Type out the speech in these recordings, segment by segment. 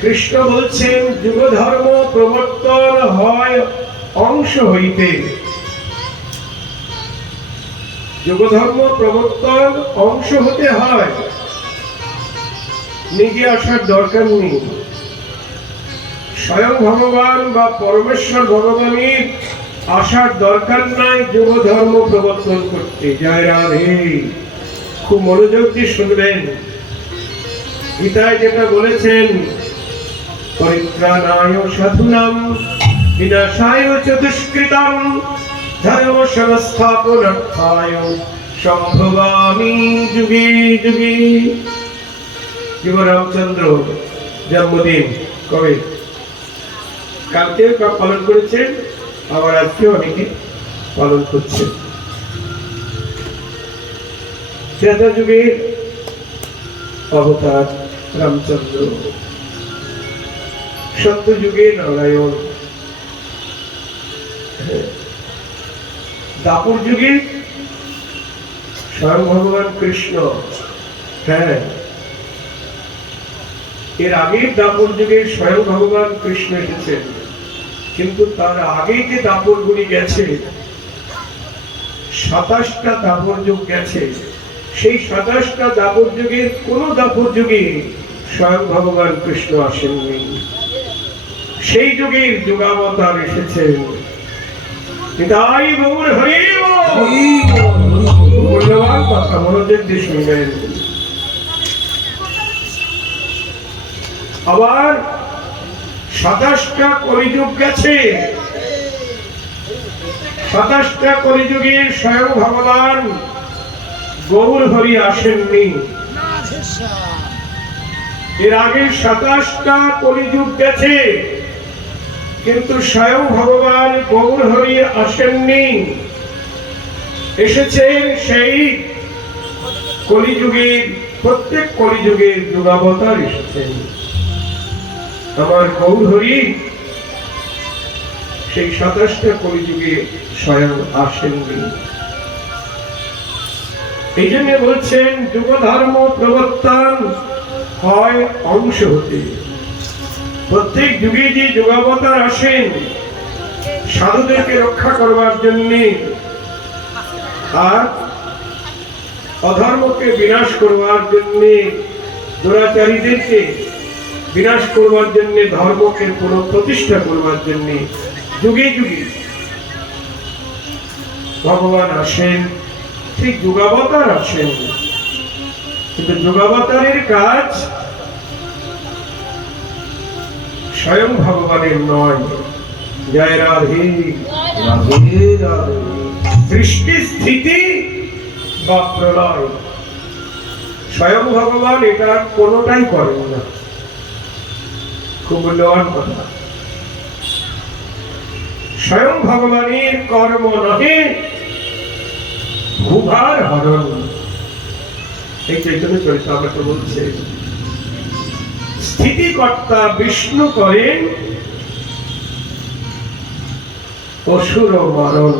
কৃষ্ণ বলছেন যুগ ধর্ম প্রবর্তন হয় অংশ হইতে। যুগ ধর্ম প্রবর্তন অংশ হতে হয়, নিজে আসার দরকার নেই। স্বয়ং ভগবান বা পরমেশ্বর ভগবানের আসার দরকার নাই যুগ ধর্ম প্রবর্তন করতে। জয় রাধে। খুব মনোযোগ দিয়ে শুনবেন। গীতায় যেটা বলেছেন, পরিত্রাণায় সাধুনাং বিনাশায় চ দুষ্কৃতাং ধর্ম সংস্থাপনার্থায় সম্ভবামি যুগে যুগে। শিব রামচন্দ্র জন্মদিন কবে? কালকে পালন করেছেন, আবার আজকে অনেকে পালন করছেন। ত্রেতা যুগের অবতার রামচন্দ্র, সত্য যুগে নারায়ণ, দাপর যুগে স্বয়ং ভগবান কৃষ্ণ। হ্যাঁ, এর আগের দাপর যুগে স্বয়ং ভগবান কৃষ্ণ এসেছেন, কিন্তু তার আগে যে দাপর গুলি গেছে, 27টা দাপর যুগ গেছে, সেই 27টা দাপর যুগের কোন দাপর যুগে স্বয়ং ভগবান কৃষ্ণ আসেননি। সেই যুগের যুগাবতার এসেছেন। তাই গৌর হরি মূল্যবান কথা মনোযোগ দিয়ে শুনবেন। আবার 27টা কলিযুগ গেছে, 27টা কলিযুগে স্বয়ং ভগবান গৌর হরি আসেননি। এর আগে 27টা কলিযুগ গেছে, কিন্তু স্বয়ং ভগবান গৌর হরি আসেননি। এসেছেন সেই কলিযুগের, প্রত্যেক কলিযুগের যুগাবতার এসেছেন। আমার গৌর হরি সেই 27টা কলিযুগে স্বয়ং আসেননি। এই জন্য বলছেন যুগ ধর্ম প্রবর্তন হয় অংশ হতে। প্রত্যেক যুগে যে যুগাবতার আসেন সাধুদেরকে রক্ষা করবার জন্য, আর অধর্মকে বিনাশ করবার জন্য, দুরাচারীদেরকে বিনাশ করবার জন্য, ধর্মকে পুনঃপ্রতিষ্ঠা করবার জন্য যুগে যুগে ভগবান আসেন। ঠিক যুগাবতার আসেন, কিন্তু যুগাবতারের কাজ স্বয়ং ভগবানের নয়। জয় রাধে রাধে রাধে। সৃষ্টি স্থিতি বা প্রলয় স্বয়ং ভগবান এটা কোনোটাই করেন না। খুব মূল্যবান কথা। স্বয়ং ভগবানের কর্ম নহে ভূভার হরণ। এই চৈতন্য চরিতামৃত বলছে, স্থিতিকর্তা বিষ্ণু করেন অসুর মরণ।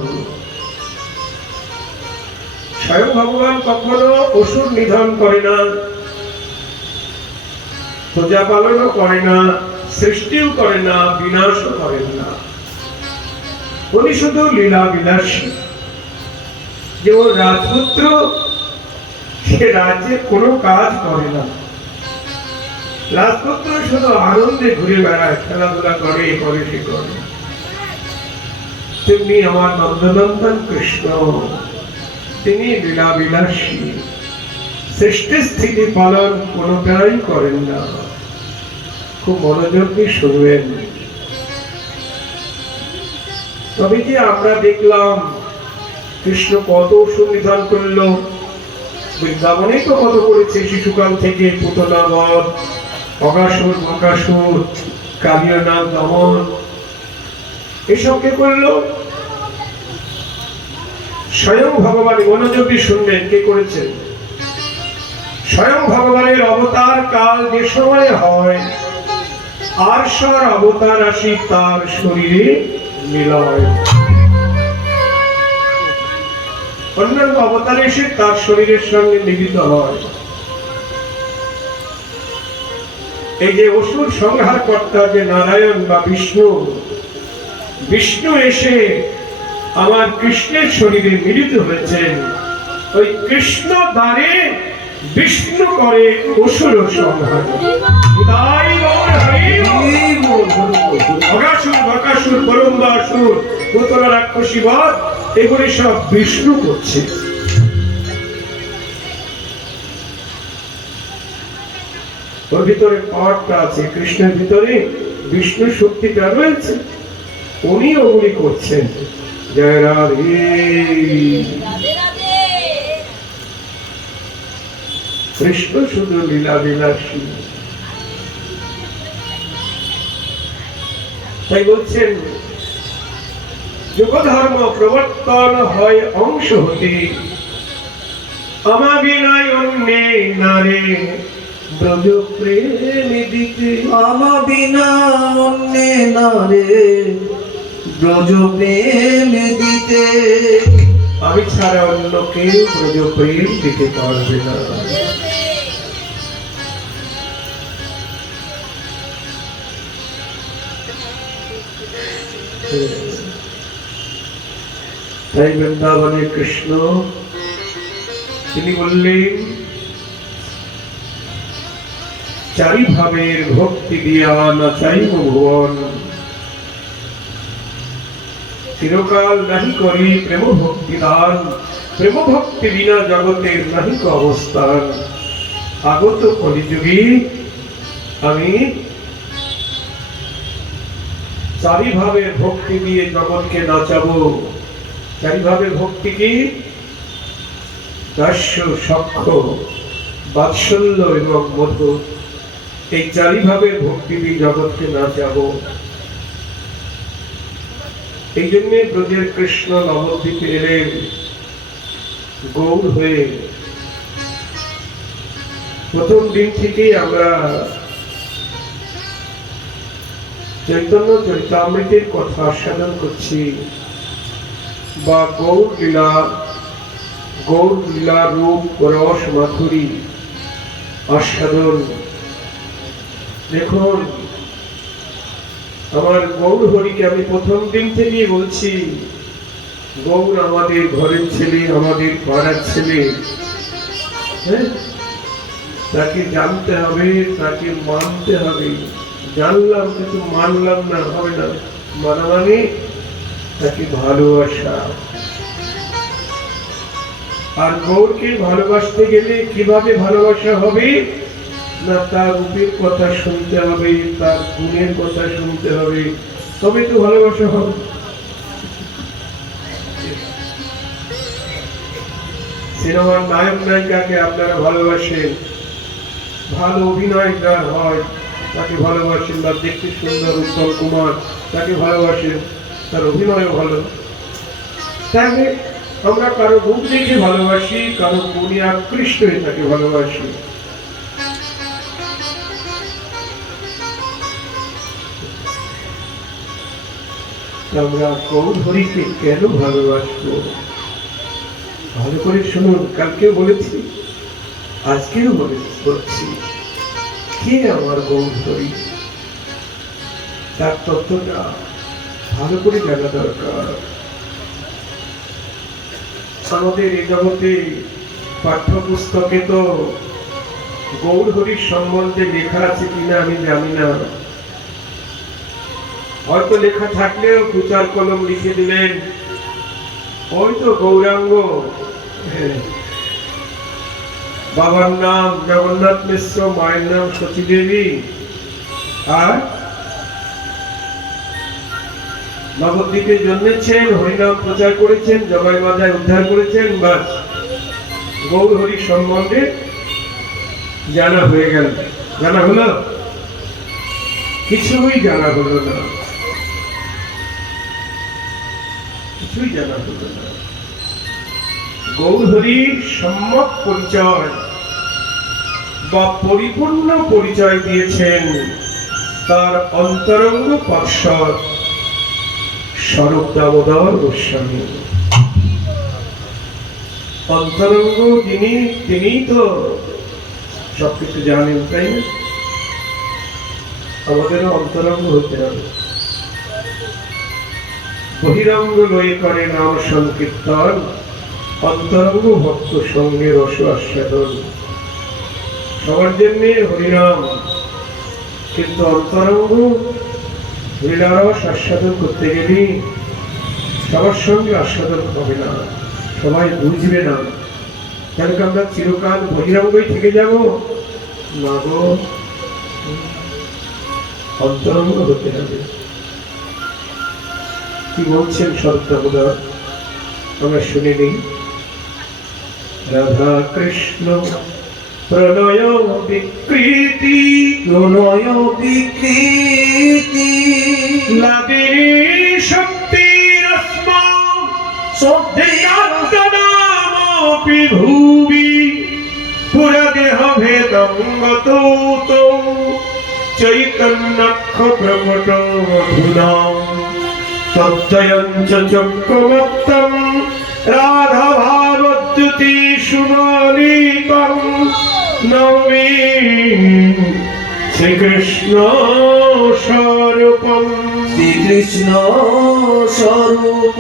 স্বয়ং ভগবান কখনো অসুর নিধন করে না, প্রজা পালনও করে না, সৃষ্টিও করে না, বিনাশও করেন না। উনি শুধু লীলা বিলাসী। যেমন রাজপুত্র, সে রাজ্যে কোনো কাজ করে না, রাজপুত্র শুধু আনন্দে ঘুরে বেড়ায়, খেলাধুলা করে, করে সে করে। তেমনি আমার নন্দনন্দন কৃষ্ণ, তিনি লীলা বিলাসী, সৃষ্টি স্থিতি পালন কোনোটাই করেন না। খুব মনোযোগ দিয়ে শুনবেন। তবে যে আমরা দেখলাম কৃষ্ণ কত অসুর নিধন করল, বৃন্দাবনে তো কত করেছে, শিশুকাল থেকে পুতনা বধ, অগাসুর মকাসুর, কালীয় নাম দমন, এসব কে করলো? স্বয়ং ভগবান। মনোযোগ দিয়ে শুনবেন কে করেছেন। স্বয়ং ভগবানের অবতার কাল যে সময় হয়, আরশার অবতার আসি তার শরীরে মিলয়। অন্যান্য অবতার এসে তার শরীরের সঙ্গে মিলিত হয়। এই যে অসুর সংহার কর্তা যে নারায়ণ বা বিষ্ণু, বিষ্ণু এসে আমার কৃষ্ণের শরীরে মিলিত হয়েছেন। ওই কৃষ্ণ দ্বারে বিষ্ণু করে অসুর সংহার। তাই অগাসুর, বকাসুর, পরম্বাসুর, পুতলা রাক্ষসী বধ এগুলি সব বিষ্ণু করছে। ওর ভিতরে পাওয়ারটা আছে, কৃষ্ণের ভিতরে বিষ্ণু শক্তিটা রয়েছে, উনি ওগুলি করছেন। জয় রাধে। কৃষ্ণ শুধু লীলা বিলাসী। তাই বলছেন যুগধর্ম প্রবর্তন হয় অংশ হতে, আমাবিনয় অন্যে নারে ব্রজ প্রেম দিতে। আমাবিনা অন্যে নারে ব্রজ প্রেম দিতে। আমি ছাড়া অন্য কেউ ব্রজ প্রেম দিতে পারবে না। তাই বৃন্দাবনে কৃষ্ণ তিনি বললেন চারি ভাবের ভক্তি দিয়া না চাইব ভুবন, চিরকাল নাহি করি প্রেম ভক্তি দান, প্রেম ভক্তি বিনা জগতের নাহিক অবস্থান। আগত কলিযুগে আমি চারি ভাবের ভক্তি দিয়ে জগৎকে নাচাবো। চারি ভাবের ভক্তি কি? দাস্য, সখ্য, বাৎসল্য এবং মধুর। এই চারি ভাবের ভক্তি দিয়ে জগৎকে নাচাবো। এই জন্য ব্রজের কৃষ্ণ নবদ্বীপে এলেন গৌর হয়ে। প্রথম দিন থেকেই আমরা চৈতন্য চরিতামৃতের কথা আস্বাদন করছি, বা গৌর লীলা রূপ রস মাধুরী আস্বাদন। দেখুন, আমার গৌর হরিকে আমি প্রথম দিন থেকেই বলছি, গৌর আমাদের ঘরের ছেলে, আমাদের পাড়ার ছেলে। হ্যাঁ, তাকে জানতে হবে, তাকে মানতে হবে। জানলাম কিন্তু মানলাম না, হবে না। মানা মানে তাকে ভালোবাসা। আর গৌরকে ভালোবাসতে গেলে কিভাবে ভালোবাসা হবে না? তার রূপের কথা শুনতে হবে, তার গুণের কথা শুনতে হবে, তবে তো ভালোবাসা হবে। সিনেমার নায়ক নায়িকাকে আপনারা ভালোবাসেন, ভালো অভিনয় যার হয় তাকে ভালোবাসেন, বা দেখতে সুন্দর উত্তম কুমার তাকে ভালোবাসেন, তার অভিনয় ভালো। তাহলে আমরা কারো রূপ দেখে ভালোবাসি, কারো গুণে আকৃষ্ট হয়ে তাকে ভালোবাসি। আমরা গৌর হরিকে কেন ভালোবাসবো? ভালো করে শুনুন, কালকেও বলেছি, আজকেও বলছি, কে আমার গৌর হরি? তার তত্ত্বটা ভালো করে জানা দরকার। আমাদের এই জগতে পাঠ্যপুস্তকে তো গৌর হরির সম্বন্ধে লেখা আছে কিনা আমি জানি না। হয়তো লেখা থাকলেও দু চার কলম লিখে দিলেন, ওই তো গৌরাঙ্গ, বাবার নাম জগন্নাথ মিশ্র, মায়ের নাম সতী দেবী, আর নবদ্বীপে জন্মেছেন, হরিনাম প্রচার করেছেন, জগাই বাজায় উদ্ধার করেছেন, বাস গৌর হরি সম্বন্ধে জানা হয়ে গেল। জানা হলো? কিছুই জানা হলো না, কিছুই জানা হলো না। গৌর হরির সম্যক পরিচয় বা পরিপূর্ণ পরিচয় দিয়েছেন তার অন্তরঙ্গ পার্ষদ স্বরূপ দামোদর গোস্বামী। আমাদেরও অন্তরঙ্গ হতে হবে। বহিরঙ্গ লয়ে করে নাম সংকীর্তন, অন্তরঙ্গ ভক্ত সঙ্গে রস আস্বাদন। সবার জন্য হরিনাম, কিন্তু অন্তরঙ্গ হরিনারস আস্বাদন করতে গেলে সবার সঙ্গে আস্বাদন হবে না, সবাই বুঝবে না। কেন আমরা চিরকাল বহিরঙ্গই থেকে যাব না গো, অন্তরঙ্গ হতে হবে। কি বলছেন সর্বদামোদর, আমরা শুনে নিই। রাধা কৃষ্ণ প্রণয় বিকৃতি, প্রণয় বিকৃতি লাগে শক্তিরস্মা সদ্যনামপি ভুবি পুরা দেহ ভেদং গতো চৈতন্যক্ষ প্রকট মধুনা তদ্বয়ঞ্চ চক্রমত্তম রাধা ভাবদ্যুতি সুমালিকং নমে শ্রীকৃষ্ণ স্বরূপম। শ্রীকৃষ্ণ স্বরূপ।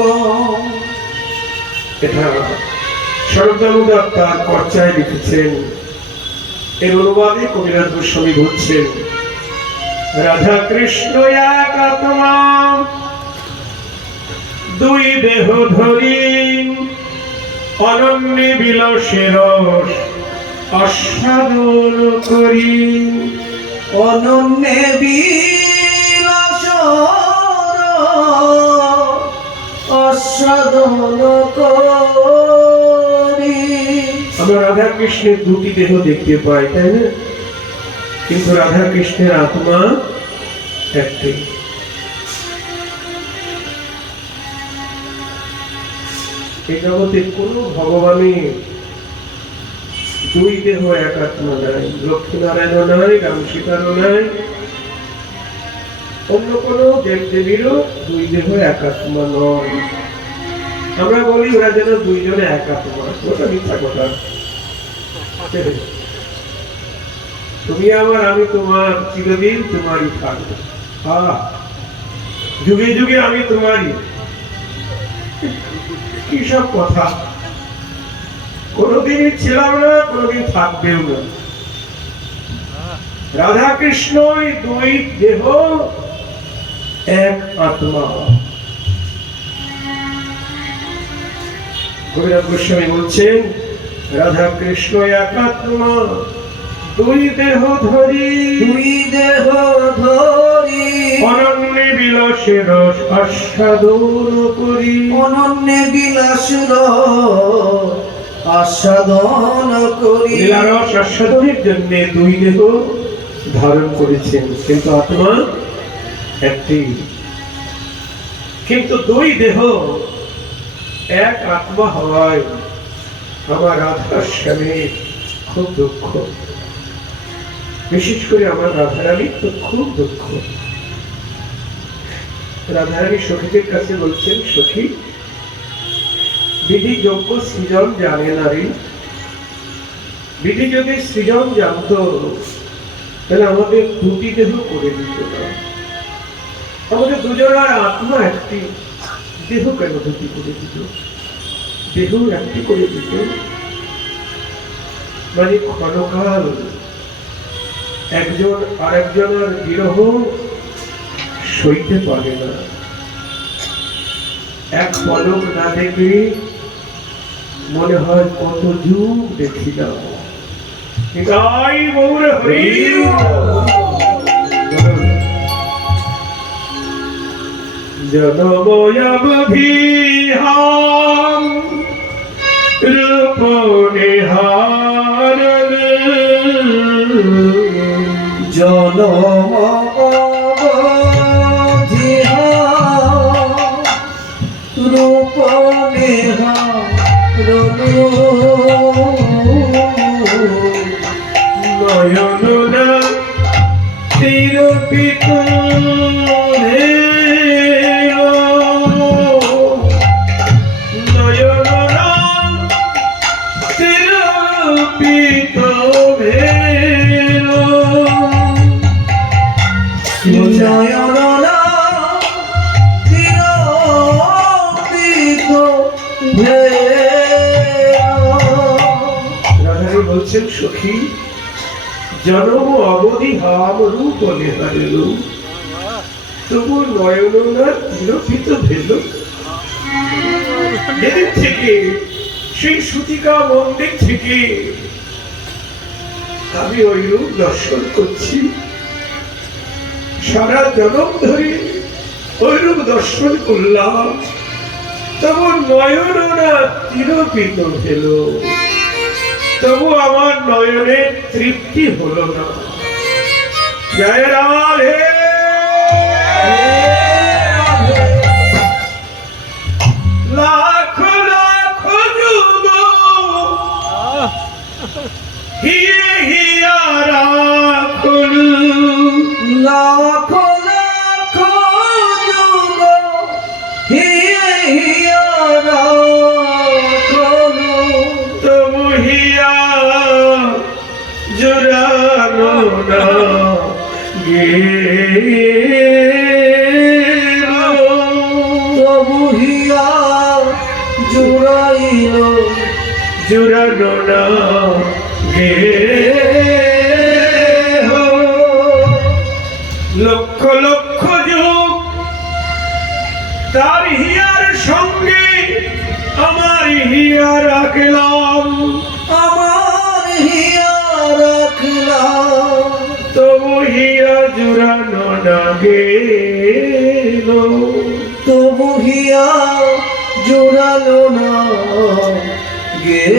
এটা শরদামোদর তার পর্যায়ে লিখেছেন। এর অনুবাদে কবিরাজ গোস্বামী বলছেন, রাধা কৃষ্ণ এক আত্মা, দুই দেহ ধরি অনন্য বিলাসে রস আস্বাদন করি। অনন্যে বিলাস আস্বাদন করি। আমরা রাধা কৃষ্ণের দুটি দেহ দেখতে পাই, তাই না? কিন্তু রাধা কৃষ্ণের আত্মা একটি। এই জগতে কোন ভগবানের দুই দেহ এক আত্মা নাই, লক্ষ্মীনারায়ণও নাই, রাম সীতারও নাই, অন্য কোন দেব দেবীরও দুই দেহ এক আত্মা নয়। আমরা বলি ওরা যেন দুইজনে এক আত্মা, ওটা মিথ্যা কথা। তুমি আমার, আমি তোমার, চিরদিন তোমারই থাকবো, যুগে যুগে আমি তোমারই। কি সব কথা, কোনদিনই ছিলাম না, কোনদিন থাকবেও না। রাধা কৃষ্ণই দুই দেহ এক আত্মা। কবিরাজ গোস্বামী বলছেন, রাধা কৃষ্ণ এক আত্মা, দুই দেহ ধরি, দুই দেহ ধরি অনন্য বিলাসে রস আস্বাদন করি। অনন্য বিলাস আস্বাদন করি। লীলারস আস্বাদনের জন্য দুই দেহ ধারণ করেছেন, কিন্তু আত্মা একটি। কিন্তু দুই দেহ এক আত্মা হওয়ায় আমার রাধার স্বামীর খুব দুঃখ, বিশেষ করে আমার রাধারানীর তো খুব দুঃখ। রাধারানী সখীদের কাছে বলছেন, সখী, বিধি যোগ্য সৃজন জানে নারী, বিধি যদি সৃজন জানতো তাহলে আমাদের দুটি দেহ করে দিত না, আমাদের দুজনের আত্মা একটি, দেহ কেন দুটি করে দিত? দেহ একটি করে দিত মানে ক্ষণকাল একজন আরেকজনের বিরহ সইতে পারে না। এক পলক না দেখে মনে হয় কত যুগ দেখিলাম। গাই গৌর হরি। জনময়াবভিহাম রূপ নিহার জনম রূপ নয়ননা তিরপিত নয়ননা তিরপিত কি বলছেন? নয়নরা চিরদিত রাধারানী বলছেন সখী জনম অবধি হাম রূপ নেহারেল তবু নয়ননা তিরোপিত ভেল। যেদিন থেকে সেই সূতিকা মন্দির থেকে আমি ওই রূপ দর্শন করছি, সারা জনম ধরে ওই রূপ দর্শন করলাম, তবু নয়ননা তিরোপিত ভেল, তবু আমার নয়নের তৃপ্তি হলো না। জয় রাধে। লাখ লাখ যুগ হিয়ে হিয়া রাখল, লাখ লাখ যুগ হিয়ে হিয়া রাখল, তবু হিয়া জুড়ানো না গেল। তবু হিয়া জুড়াইল জুড়ানো না গেল। লক্ষ লক্ষ যুগ তার হিয়ার সঙ্গে আমার হিয়া রাখলাম, আমার হিয়া রাখলাম, তবু হিয়া জুড়ানো না গেল। তবু হিয়া জুড়ালো না গেহ।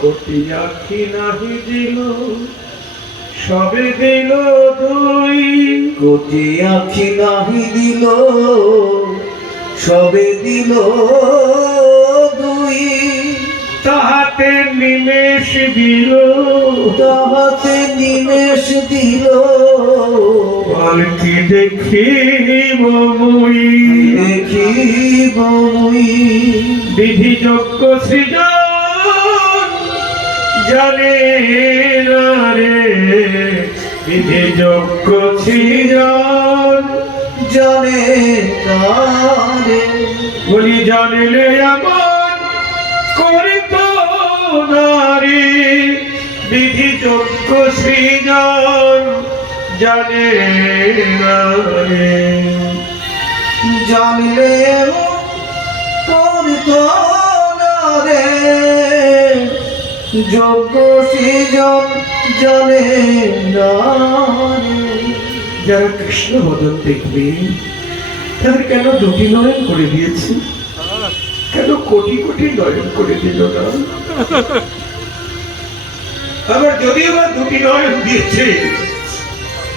কোটি আখি নাহি দিল সবে দিল দুই, কোটি আখি নাহি দিল সবে দিল দুই, তাহাতে নিমেষ দিল তাহাতে নিমেষ দিল। আর কি দেখিব মুই, দেখিব মুই বিধি যজ্ঞ সৃজন জানে না রে, বিধি যজ্ঞ সৃজন জানে না রে। বলি জানলে এমন করিত নারী, বিধি যজ্ঞ সৃজন জানে না রে। জানলে করত না রে, যোগ্য সৃজন জানে না রে। যারা কৃষ্ণ বদন দেখবে তাদের কেন দুটি নয়ন করে দিয়েছে, কেন কোটি কোটি নয়ন করে দিল না? আবার যদি আবার দুটি নয়ন দিয়েছে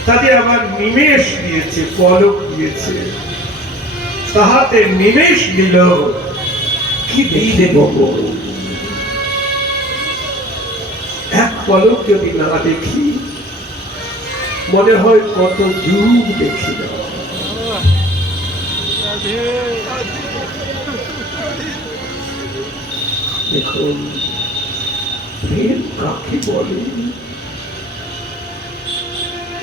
তাতে আবার নিমেষ দিয়েছে, পলক দিয়েছে, তাহাতে নিমেষ দিল। কি দেখে বলবো, এক পলক যদি না দেখি মনে হয় কত যুগ দেখি না। দেখুন প্রেম কাকে বলে।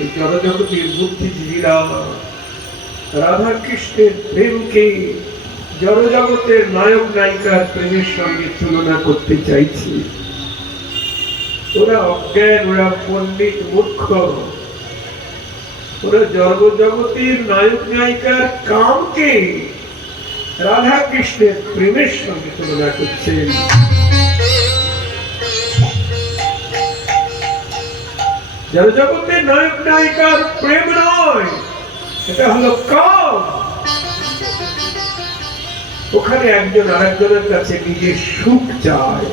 এই জগতের বুদ্ধিজীবীরা রাধা কৃষ্ণের প্রেমকে জড়জগতের নায়ক নায়িকার প্রেমের সঙ্গে তুলনা করতে চাইছে। ওরা অজ্ঞান, ওরা পণ্ডিত, মূর্খ। ওরা জগতের নায়ক নায়িকার কামকে রাধা কৃষ্ণের প্রেমের সঙ্গে তুলনা করছেন। জগতের নায়ক নায়িকার প্রেম নয়, এটা হলো কাম। ওখানে একজন আরেকজনের কাছে নিজের সুখ চায়,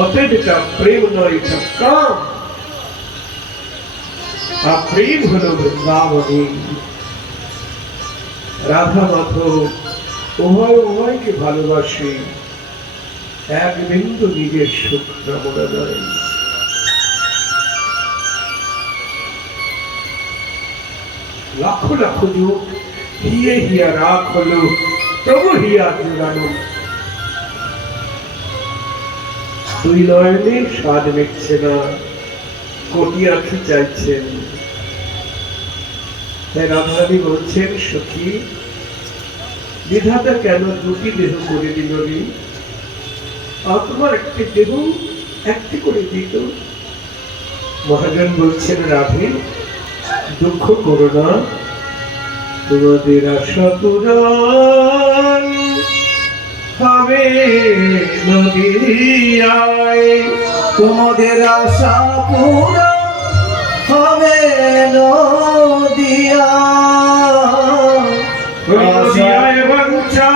অতএব এটা প্রেম নয়, এটা কাম। আর প্রেম হলো বৃন্দাবনী। রাধা মাধব উভয়কে ভালোবাসে, এক বিন্দু নিজের সুখ কামনা নয়। লাখ লাখ যুগ হিয়ে হিয়া রাগ হলো, তবু হিয়া জোড়ানো। দুই নয়নে স্বাদ মিটছে না, কোটি আঁখি চাইছেন। তাই রাধারানী বলছেন, সখী বিধাতা কেন দুটি দেহ করে দিল রে? তোমার একটি দেহ একটি করে দিত। মহাজন বলছেন, রাধে দুঃখ করো না, তোমাদের আশা পূরণ হবে নদিয়ায়। তোমাদের আশা পূরণ হবে নদিয়ায়। নদিয়ায় বাঞ্ছা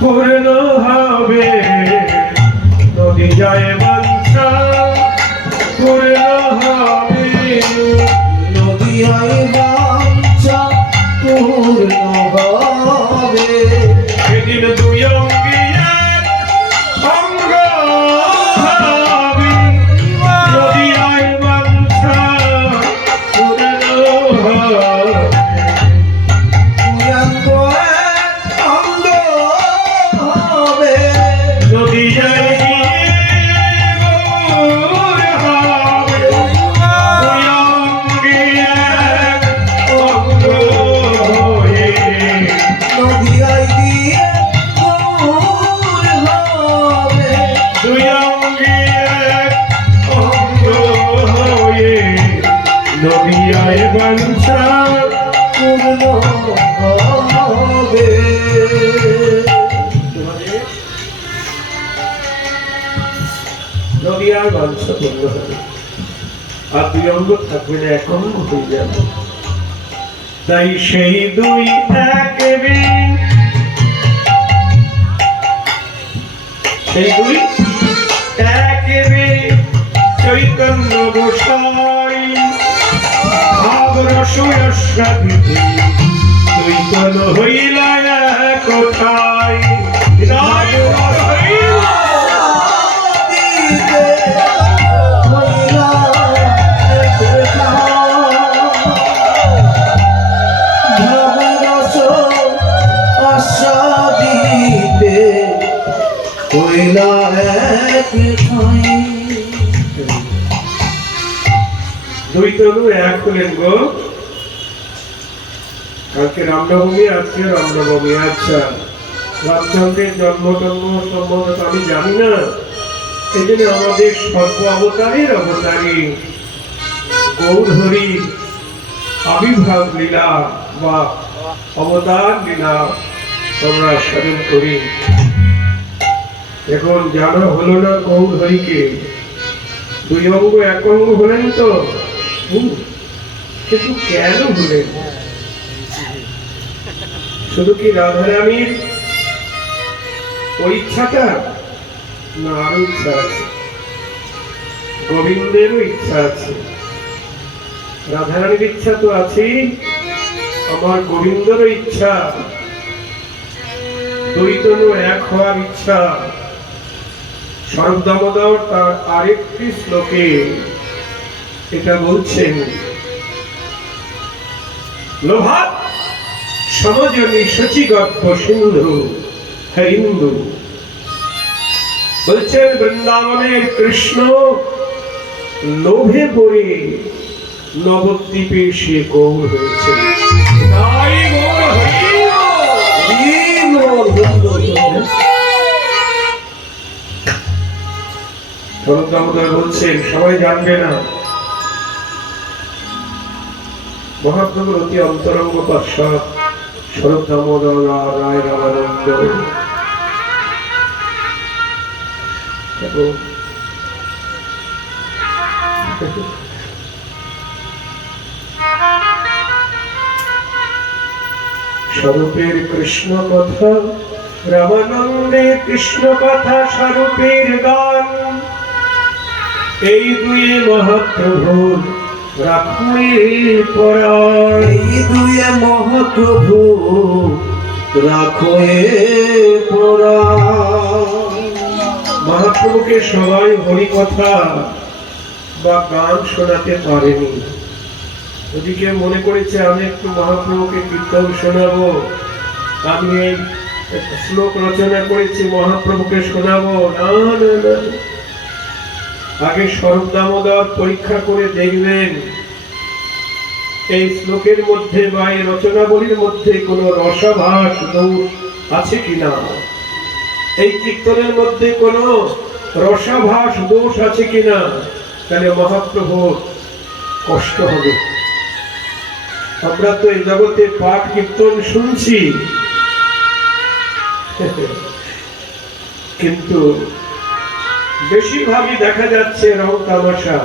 পূর্ণ হবে, নদিয়ায় বাঞ্ছা পূর্ণ হবে। নদিয়ায় বাঞ্ছা পূর্ণ হবে। সেদিন দুই অঙ্গে এক অঙ্গ হবে, নদিয়ায় বাঞ্ছা পূর্ণ হবে। অঙ্গ অঙ্গ হবে। নদিয়ায় গিয়ে গৌর হবে, দুই অঙ্গে এক অঙ্গ হয়ে। নদিয়ায় গিয়ে গৌর হবে। দুই অঙ্গে এক অঙ্গ হয়ে, নদিয়ায় বাঞ্ছা পূর্ণ হবে। নদিয়ার বাঞ্ছা পূর্ণ হবে, আর দুই অঙ্গ থাকবে না, এক অঙ্গ হয়ে যাবে। তাই সেই দুই এক বীণ, সেই দুই এক বীণ চৈতন্য গোসাই ভাব রসয়াস্বাদিতে চৈতন্য হইলা কোথায়। হৃদয় রস হইলা দিতে হইলা ভাবরস আস্বাদিতে হইলা এক ঠাঁই। দুই তনু এক হলেন গো। কালকে রামনবমী, আজকে রামনবমী। আচ্ছা, রামচন্দ্রের জন্ম সম্বন্ধে আমি জানি না, এই জন্য আমাদের সর্ব অবতারের অবতারী গৌরহরি আবির্ভাব লীলা বা অবতার লীলা আমরা স্মরণ করি। এখন জানা হলো না গৌরহরিকে, দুই অঙ্গ এক অঙ্গ হলেন তো, কিন্তু কেন হলেন? শুধু কি রাধারানীর ওই ইচ্ছাটা, না আরো ইচ্ছা আছে? গোবিন্দেরও ইচ্ছা আছে, রাধারানীর ইচ্ছা তো আছেই, আমার গোবিন্দেরও ইচ্ছা, দুই তনু এক হওয়ার ইচ্ছা। শরৎ দামোদর তার আরেকটি শ্লোকে এটা বলছেন, লোভাত সমজনী শচিগর্ভ সিন্ধু হরিন্দু। বলছেন বৃন্দাবনের কৃষ্ণ লোভে পড়ে নবদ্বীপে সে গৌর হয়েছে। তাই গৌর শরৎ দামোদর বলছেন, সবাই জানবে না, মহাপ্রভুর অতি অন্তরঙ্গ পার্শ্বদ শরৎ দামোদর রায় রামানন্দ। স্বরূপের কৃষ্ণ কথা, রামানন্দের কৃষ্ণ কথা, স্বরূপের গান, এই দুই মহাপ্রভুর রাখে পরাণ। এই দুই মহাপ্রভু রাখে পরাণ। মহাপ্রভুকে সবাই হরি কথা বা গান শোনাতে পারেনি, ওদিকে মনে করেছে আমি একটু মহাপ্রভুকে কীর্তন শোনাবো, আমি এই শ্লোক রচনা করেছি মহাপ্রভুকে শোনাবো। না না না, আগে স্বরূপ দামোদর পরীক্ষা করে দেখবেন এই শ্লোকের মধ্যে বা এই রচনাবলীর মধ্যে কোনো রসাভাস দোষ আছে কিনা, এই কীর্তনের মধ্যে কোনো রসাভাস দোষ আছে কিনা, তাহলে মহাপ্রভুর কষ্ট হবে। আমরা তো এই জগতে পাঠ কীর্তন শুনছি, কিন্তু বেশিরভাগই দেখা যাচ্ছে রং তামাশা।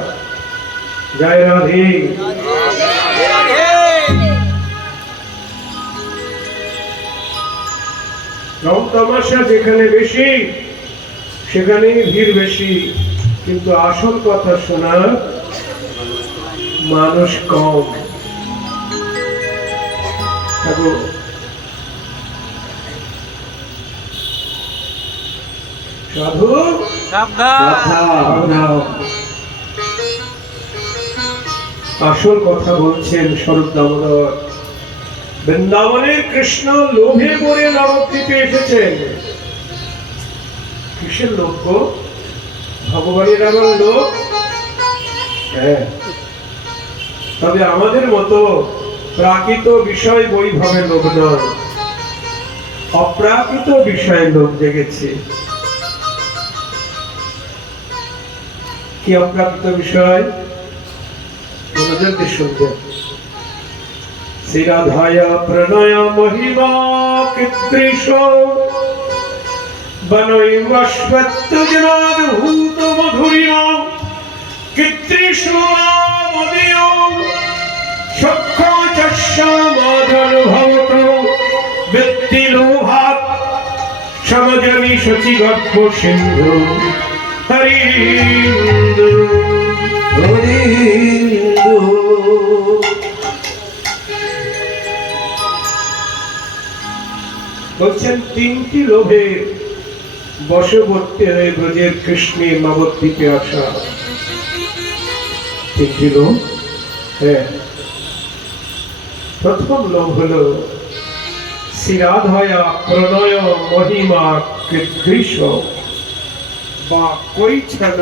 জয় রাধে। রং তামাশা যেখানে বেশি সেখানে ভিড় বেশি, কিন্তু আসল কথা শোনার মানুষ কম। সাধু আসল কথা বলছেন স্বরূপ দামোদর। বৃন্দাবনে কৃষ্ণ লোভে পড়ে নবদ্বীপে এসেছেন। কিসের লোভ গো? ভগবানের আবার লোভ? হ্যাঁ, তবে আমাদের মতো প্রাকৃত বিষয় বৈভবের লোভ নয়, অপ্রাকৃত বিষয়ে লোভ জেগেছে। কি অপ্রাকৃত বিষয়? মনোযোগ দিয়ে শুনবেন। শ্রীরাধায়া প্রণয় মহিমা কৃত্রিশ বনৈবস্বত্তজনাদ্ভূত মধুরিণা কৃত্রিশ মদীয় সখ্য চস্যামাদনুভবত বৃত্তিলোভাৎ সমজমি শচিগর্ভ সিন্ধু হরিন্দু হরিন্দু। বলছেন তিনটি লোভে বশবর্তী হয়ে ব্রজের কৃষ্ণে নবদ্বীপে আসা। তিনটি লোভ? হ্যাঁ। প্রথম লোভ হলো শ্রীরাধায়া প্রণয় মহিমা কৃত্রিশ বা কৈছন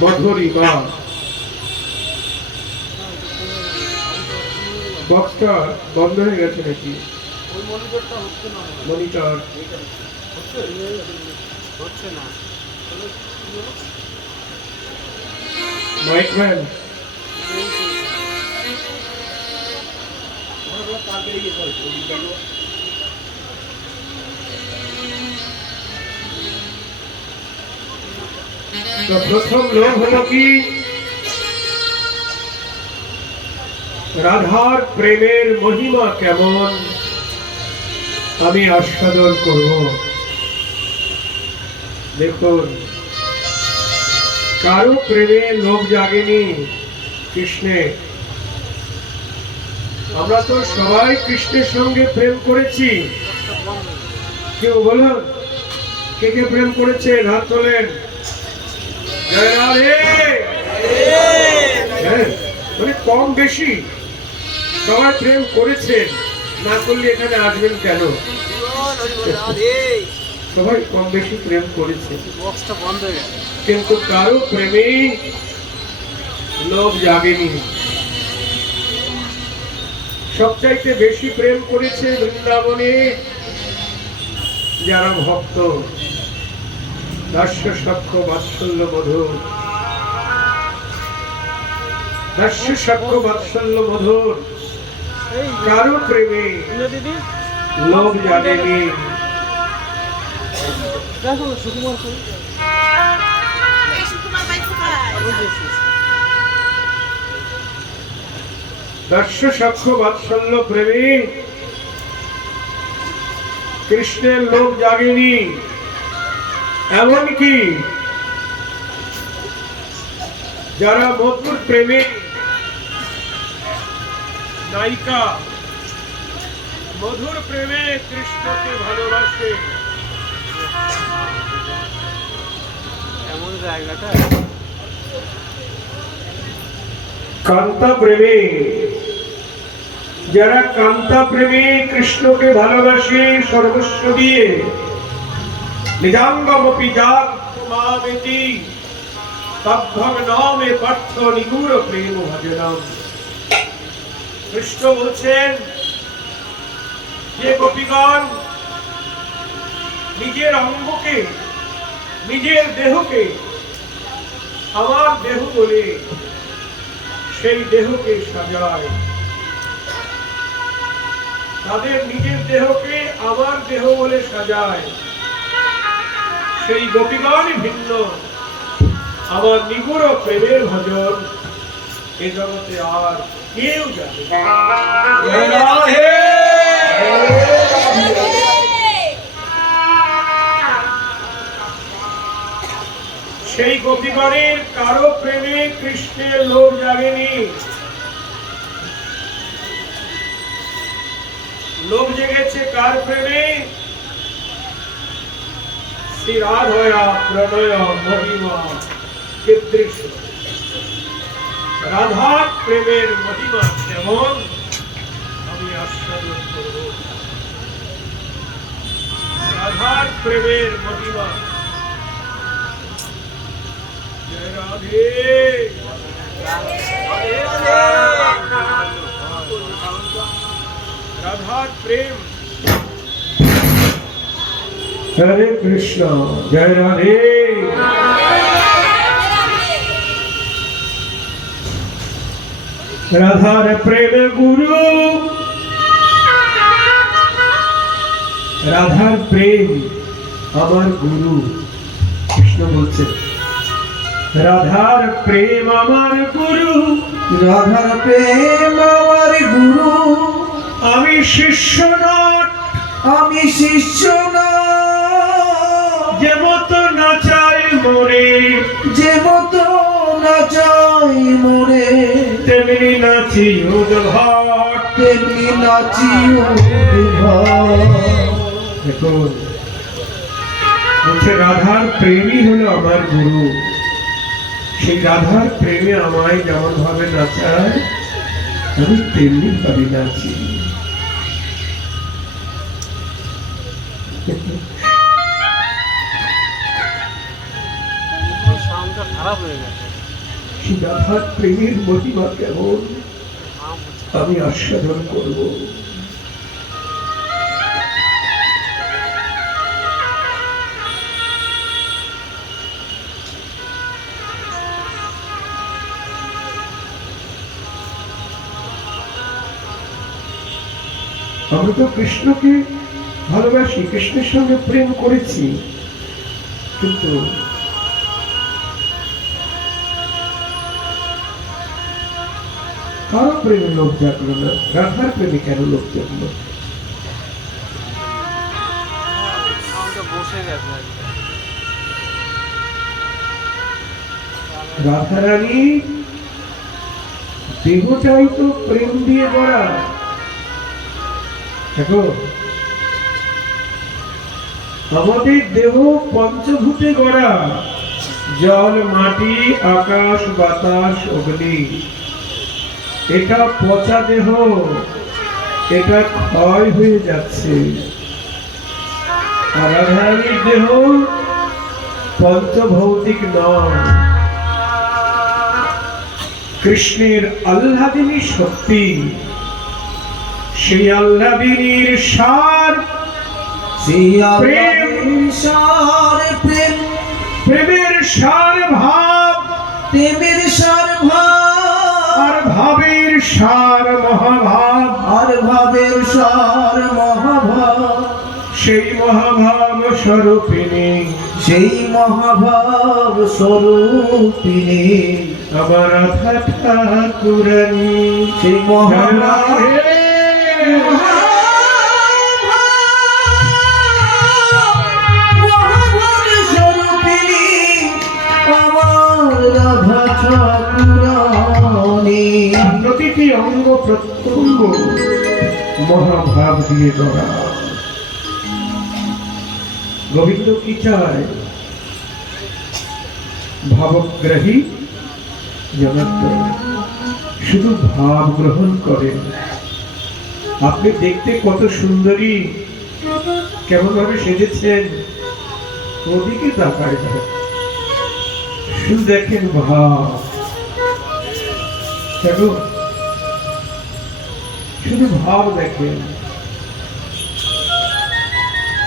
মধুরিমা। বক্সটা বন্ধ হয়ে গেছে নাকি? মনিটর মাইকম্যান তো প্রথম লোভ হলো কি? রাধার প্রেমের মহিমা কেমন আমি আস্বাদন করব। দেখুন, কারো প্রেমে লোভ জাগেনি কৃষ্ণে। আমরা তো সবাই কৃষ্ণের সঙ্গে প্রেম করেছি। কেউ বলুন, কে কে প্রেম করেছে? হাত তোলেন। জয় রাধে। হ্যাঁ, মানে কম বেশি সবাই প্রেম করেছেন, না করলে এখানে আসবেন কেন? সবাই কম বেশি প্রেম করেছে, কিন্তু কারো প্রেমে লোভ জাগেনি। সবচাইতে বেশি প্রেম করেছে বৃন্দাবনে যারা ভক্ত। দাস্য সাক্ষ্য বাৎসল্য মধুর, দাস্য সাক্ষ্য বাৎসল্য মধুর, কারো প্রেমে লোভ জাগেনি। দাস্য সাক্ষ্য বাৎসল্য প্রেমে কৃষ্ণের লোভ জাগেনি। এমনকি যারা মধুর প্রেমে নায়িকা, মধুর প্রেমে কৃষ্ণকে ভালোবাসে, এমন জায়গাটা কান্তা প্রেমে, যারা কান্তা প্রেমে কৃষ্ণকে ভালোবাসে সর্বস্ব দিয়ে, নিজাঙ্গমপি যাক মামেতি তদ্ভগ নামে পার্থ নিগুড় প্রেম ভজনম। কৃষ্ণ বলছেন, যে গোপীগণ নিজের অঙ্গকে, নিজের দেহকে আমার দেহ বলে সেই দেহকে সাজায়, তাদের নিজের দেহকে আমার দেহ বলে সাজায়, সেই গোপীগণই ভিন্ন। আমার নিগুড় প্রেমের ভজন এ জগতে আর কেউ জানে না। সেই গোপীগণের কারো প্রেমে কৃষ্ণের লোভ জাগেনি। লোভ জেগেছে কার প্রেমে? শ্রী রাধয়া প্রণয় মহিমা কীদৃশ। রাধার প্রেমের মহিমা কেমন আমি আস্বাদন করব। রাধার প্রেমের মহিমা। জয় রাধে। রাধার প্রেম। হরে কৃষ্ণ, জয় রাধে। রাধার প্রেম গুরু, রাধার প্রেম আমার গুরু। কৃষ্ণ বলছে, রাধার প্রেম আমার গুরু, রাধার প্রেম আমার গুরু। আমি শিষ্য নট, আমি শিষ্য না, যে মতো নাচাই মরে, যে মতো নাচাই মরে, তেমনি নাচি উদ্ভট, তেমনি নাচি দেখুন বলছে রাধার প্রেমই হলো আমার গুরু। সেই রাধার প্রেমে আমায় যেমন ভাবে নাচায় আমি তেমনি ভাবে নাচি। সেই রাধার প্রেমের মহিমা কেমন আমি আস্বাদন করব। আমরা তো কৃষ্ণকে ভালোবাসি, কৃষ্ণের সঙ্গে প্রেম করেছি, কিন্তু কারো প্রেমে লোভ জাগলো না, রাধার প্রেমে কেন লোভ জাগলো? রাধারানী দেহটাই তো প্রেম দিয়ে গড়া। দেখো আমাদের দেহ পঞ্চভূতে গড়া, জল, মাটি, আকাশ, বাতাস, অগ্নি। এটা পচা দেহ, এটা ক্ষয় হয়ে যাচ্ছে। আর রাধারানীর দেহ পঞ্চভৌতিক নয়, কৃষ্ণের আহ্লাদিনী শক্তি। সেই আহ্লাদিনীর সার প্রেম, প্রেমের সার ভাব, প্রেমের সার ভাব, আর ভাবের সার মহাভাব, আর ভাবের সার মহাভাব। সেই মহাভাব স্বরূপিণী, সেই মহাভাব স্বরূপিণী আমার রাধা ঠাকুরানী। সেই মহাভাব স্বরূপিণী আমার রাধা ঠাকুরানী। প্রতিটি অঙ্গ প্রত্যঙ্গ মহাভাব দিয়ে গড়া। গোবিন্দ কি চায়? ভাবগ্রাহী জগৎ শুধু ভাব গ্রহণ করেন। আপনি দেখতে কত সুন্দরী, কেমন ভাবে সেজেছেন, ওদিকে তাকায় না, শুধু দেখেন ভাব, কেন? শুধু ভাব দেখেন।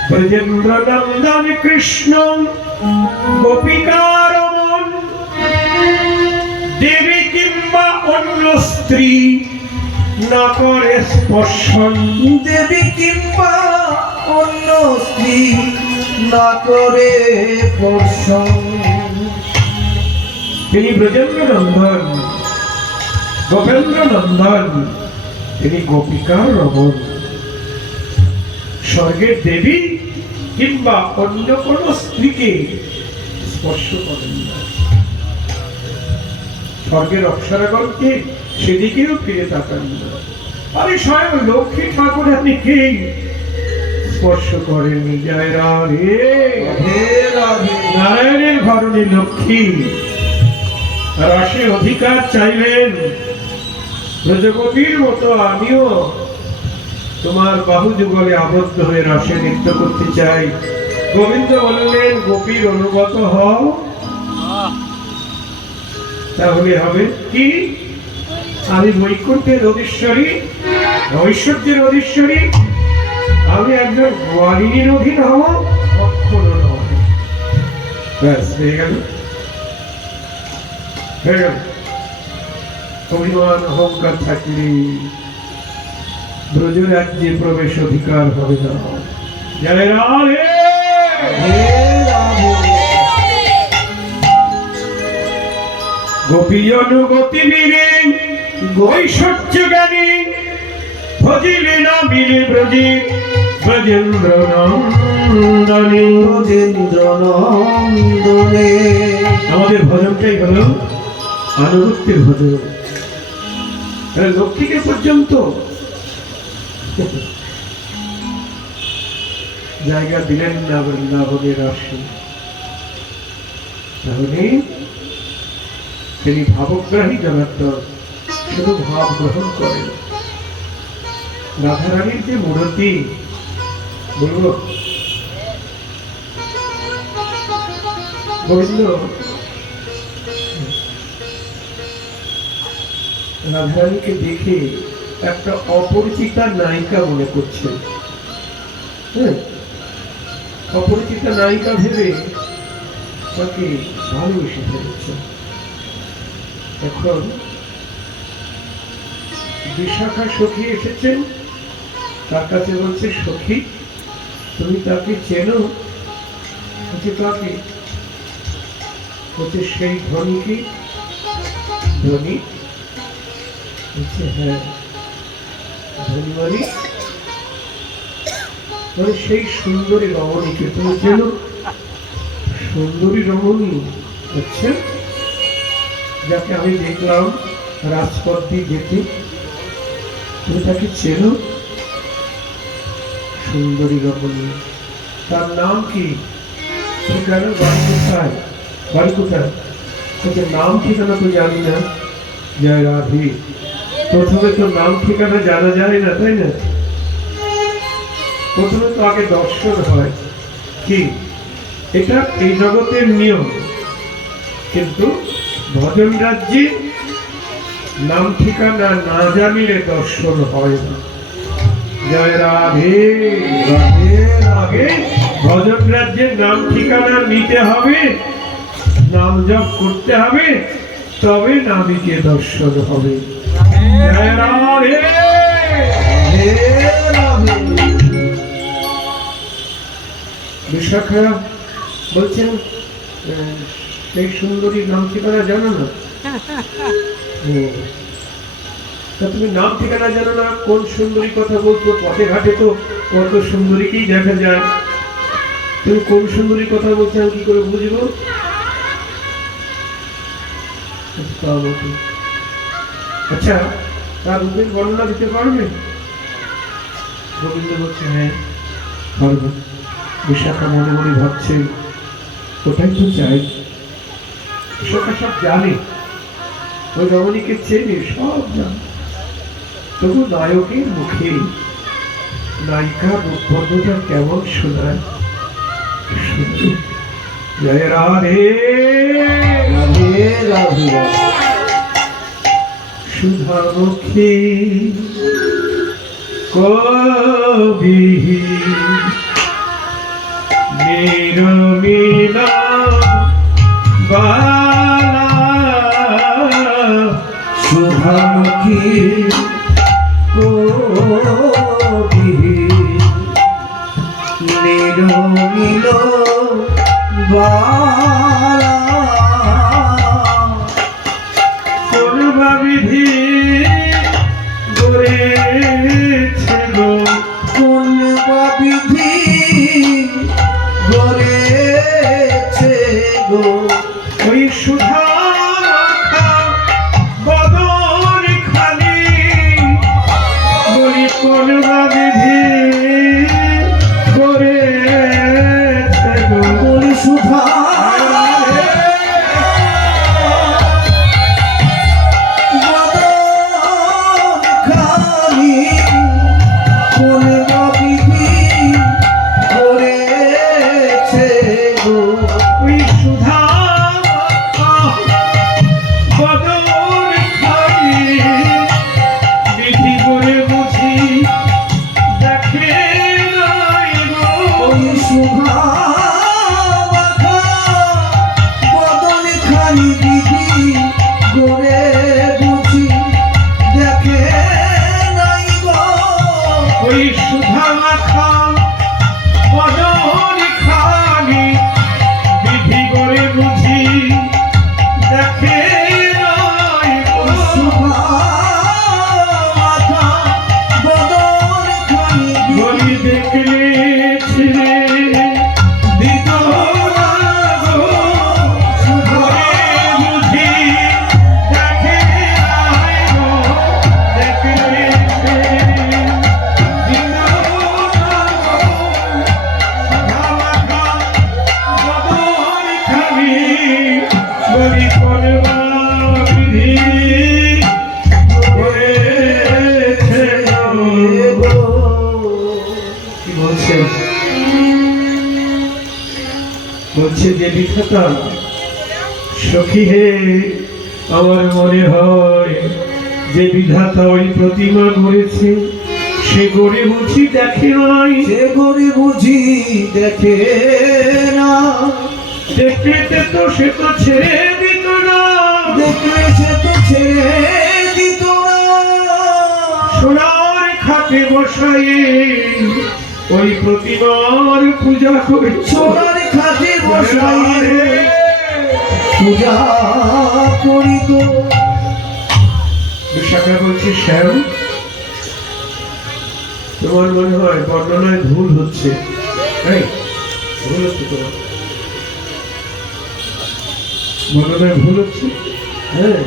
ব্রজেন্দ্র নন্দন কৃষ্ণ গোপিকার মন, দেবী কিংবা অন্য স্ত্রী না করে স্পর্শন। দেবী কিংবা অন্য স্ত্রী না করে স্পর্শন। তিনি ব্রজেন্দ্র নন্দন, গোপেন্দ্র নন্দন, তিনি গোপিকার রমণ। স্বর্গের দেবী কিংবা অন্য কোন স্ত্রীকে স্পর্শ করেন না। স্বর্গের অপ্সরাগণকে সেদিকেও ফিরে তাকান না। আরে স্বয়ং লক্ষ্মী ঠাকুর আপনি কে স্পর্শ করেন? জয় রাধে রাধে। নারায়ণের ঘরণী লক্ষ্মী রসে অধিকার চাইলেন। ব্রজগোপীর মতো আমিও তোমার বাহু যুগলে আবদ্ধ হয়ে রসে নৃত্য করতে চাই। গোবিন্দ বললেন, গোপীর অনুগত হও, তাহলে হবে কি? আমি বৈকুণ্ঠের অধীশ্বরী, ঐশ্বর্যের অধীশ্বরী, আমি একজন গোয়ালিনীর অধীন হব? কখনো নয়। ব্যাস হয়ে গেল, হয়ে গেল। অভিমান অহংকার থাকলে ব্রজরাজ্যে প্রবেশ অধিকার হবে না। জয় রাধে। গোপী অনুগতি বীরে ঐশ্বর্য জ্ঞানী, ভজিলে না বীরে ব্রজে ব্রজেন্দ্র নন্দনে। ব্রজেন্দ্র নন্দনে। আমাদের ভজনটাই হলো আনুগত্যের ভজন। লক্ষ্মীকে পর্যন্ত জায়গা দিলেন না বৃন্দাবনের রাশি। তাহলে তিনি ভাবগ্রাহী জনার্দন, শুধু ভাব গ্রহণ করেন। রাধারানীর যে মূর্তি, বলবো গোবিন্দ রাধারানীকে দেখে একটা অপরিচিতা নায়িকা মনে করছে। হ্যাঁ, অপরিচিতা নায়িকা ভেবে তাকে ভালোবেসে ফেলেছে। এখন বিশাখা সখী এসেছেন, তার কাছে বলছে, সখী তুমি তাকে চেনো? বলছে, কাকে? বলছে, সেই ধনীকে। ধনী? বলছে, হ্যাঁ। ধনী মানে সেই সুন্দরী রমণীকে তুমি চেনো? সুন্দরী রমণী? আচ্ছা, যাকে আমি দেখলাম রাজপথ দিয়ে যেতে, তুমি তাকে চেনো? সুন্দরী রমণী, তার নাম কি? ঠিকানা? বাড়ি কোথায়? বাড়ি কোথায়? নাম ঠিকানা তো জানি না। জয় রাধে। প্রথমে তো নাম ঠিকানা জানা যায় না, তাই না? প্রথমে তো আগে দর্শন হয়। কি এটা এই জগতের নিয়ম, কিন্তু ভজন রাজ্যে নাম ঠিকানা না জানিলে দর্শন হয় না। জয় রাধে। আগে ভজন রাজ্যের নাম ঠিকানা নিতে হবে, নাম জপ করতে হবে, তবে নামীকে দর্শন হবে। জয় রাধে। বিশাখা বলছেন, সেই সুন্দরী নাম ঠিকানা জানো না? তা তুমি নাম ঠিকানা জানো না, কোন সুন্দরী কথা বলছো? পথে ঘাটে তো কত সুন্দরীকেই দেখা যায়, তুমি কোন সুন্দরীর কথা বলছো আমি কি করে বুঝবো? আচ্ছা, তার রূপের বর্ণনা দিতে পারবে? গোবিন্দ বলছে, হ্যাঁ পারবো। বিশাখা মনে মনে ভাবছে, ওটাই তো চাই। বিশাখা সব জানে, ওই রমণীকে চেনে, সব জানে, তবু নায়কের মুখে নায়িকার উদ্বন্ধটা কেমন শোনায়। শুনতে জয় রাধে রাধে রাধে সুধামুখী কবি নিরমিলা বালা শুভামুখী কবি নিরমিল বালা সর্ববিধি গড়েছে গো, কোন বিধি গড়েছে গো ওই সুধা বদন খালি, বলি কোন বিধি গড়েছে গো। বলি সুধা খালি কোন বিধি গড়েছে গো ওই সুধা বদন খালি, বিধি করে বুঝি দেখে নাই গো। ওই শুভা মাখা বদন খালি বিধি গড়ে বুঝি দেখে নাই গো ওই সুধা মাখা বদন খালি, বিধি করে বুঝি দেখে নাই গো। শুভা মাখা বদন খালি বলি দেখলে ছিঁড়ে দিত না গো, ঘরে বুঝি দেখে নাই গো, দেখলে ছিঁড়ে দিত না গো। সুধা মাখা বদন খালি, বলি করবা বিধি করেছে গো। কি বলছে? বলছে যে বিধাতা, সখী হে, আমার মনে হয় যে বিধাতা ওই প্রতিমা গড়েছে, সে গড়ে বুঝি দেখে নাই। সে গড়ে বুঝি দেখে না দেখলে তো সে তো ছেড়ে দিত না, দেখলে সে তো ছেড়ে দিত না সোনার খাটে বসাই ওই প্রতিমার পূজা করে। সোনার খাটে বসাই পূজা করিত বিশাখা বলছে, শ্যাম, তোমার মনে হয় বর্ণনায় ভুল হচ্ছে। এই, ভুল হচ্ছে তোমার বর্ণনায় ভুল হচ্ছে। হ্যাঁ,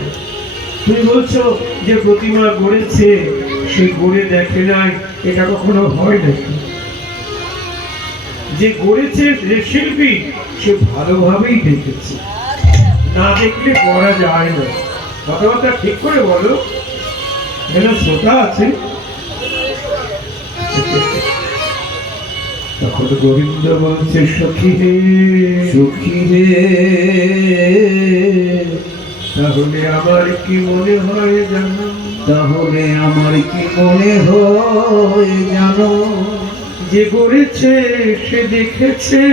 তুমি বলছো যে প্রতিমা গড়েছে সে গড়ে দেখে নাই, এটা কখনো হয় নাকি? যে গড়েছে, যে শিল্পী, সে ভালোভাবেই দেখেছে, না দেখলে করা যায় না। কথাবার্তা ঠিক করে বলো, এখানে শ্রোতা আছে। তখন গোবিন্দ বলছে, সখী রে, সুখী রে তাহলে আমার কি মনে হয় জানো? তাহলে আমার কি মনে হয় জানো যে গড়েছে সে দেখেছে,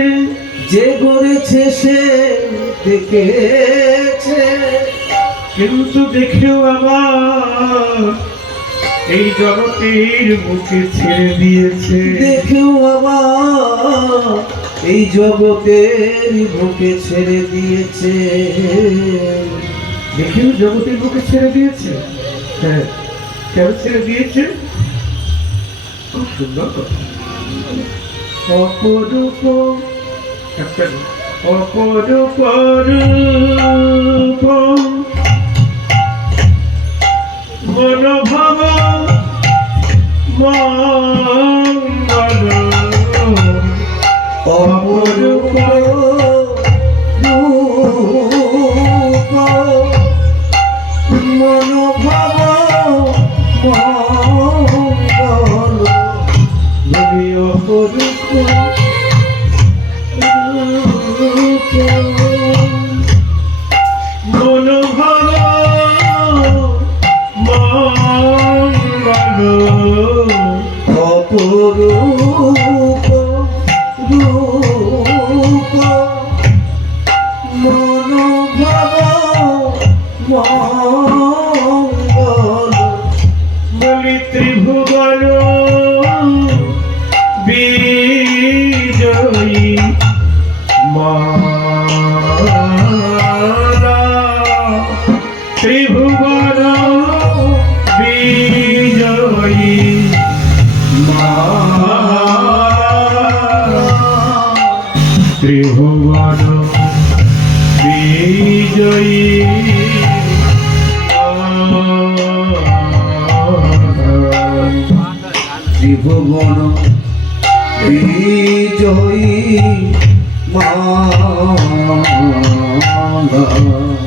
যে গড়েছে সে দেখেছে কিন্তু দেখেও আবার এই জগতের বুকে ছেড়ে দিয়েছে। দেখেও আবার এই জগতের বুকে ছেড়ে দিয়েছে দেখেও জগতের বুকে ছেড়ে দিয়েছে। হ্যাঁ, কেন ছেড়ে দিয়েছে? খুব সুন্দর কথা। অপরূপ একটা অপরূপ রূপ মনোভাব মঙ্গল, অপরূপ রূপ মঙ্গল বলি অপরূপ রূপ মনোভাব মঙ্গল অপরূপ রূপ মনোভাব মঙ্গল বলি ত্রিভুবন বিজয়ী মালা ত্রিভুবন বিজয়ী মালা ত্রিভুবন বিজয়ী ত্রিভুবন বিজয়ী মালা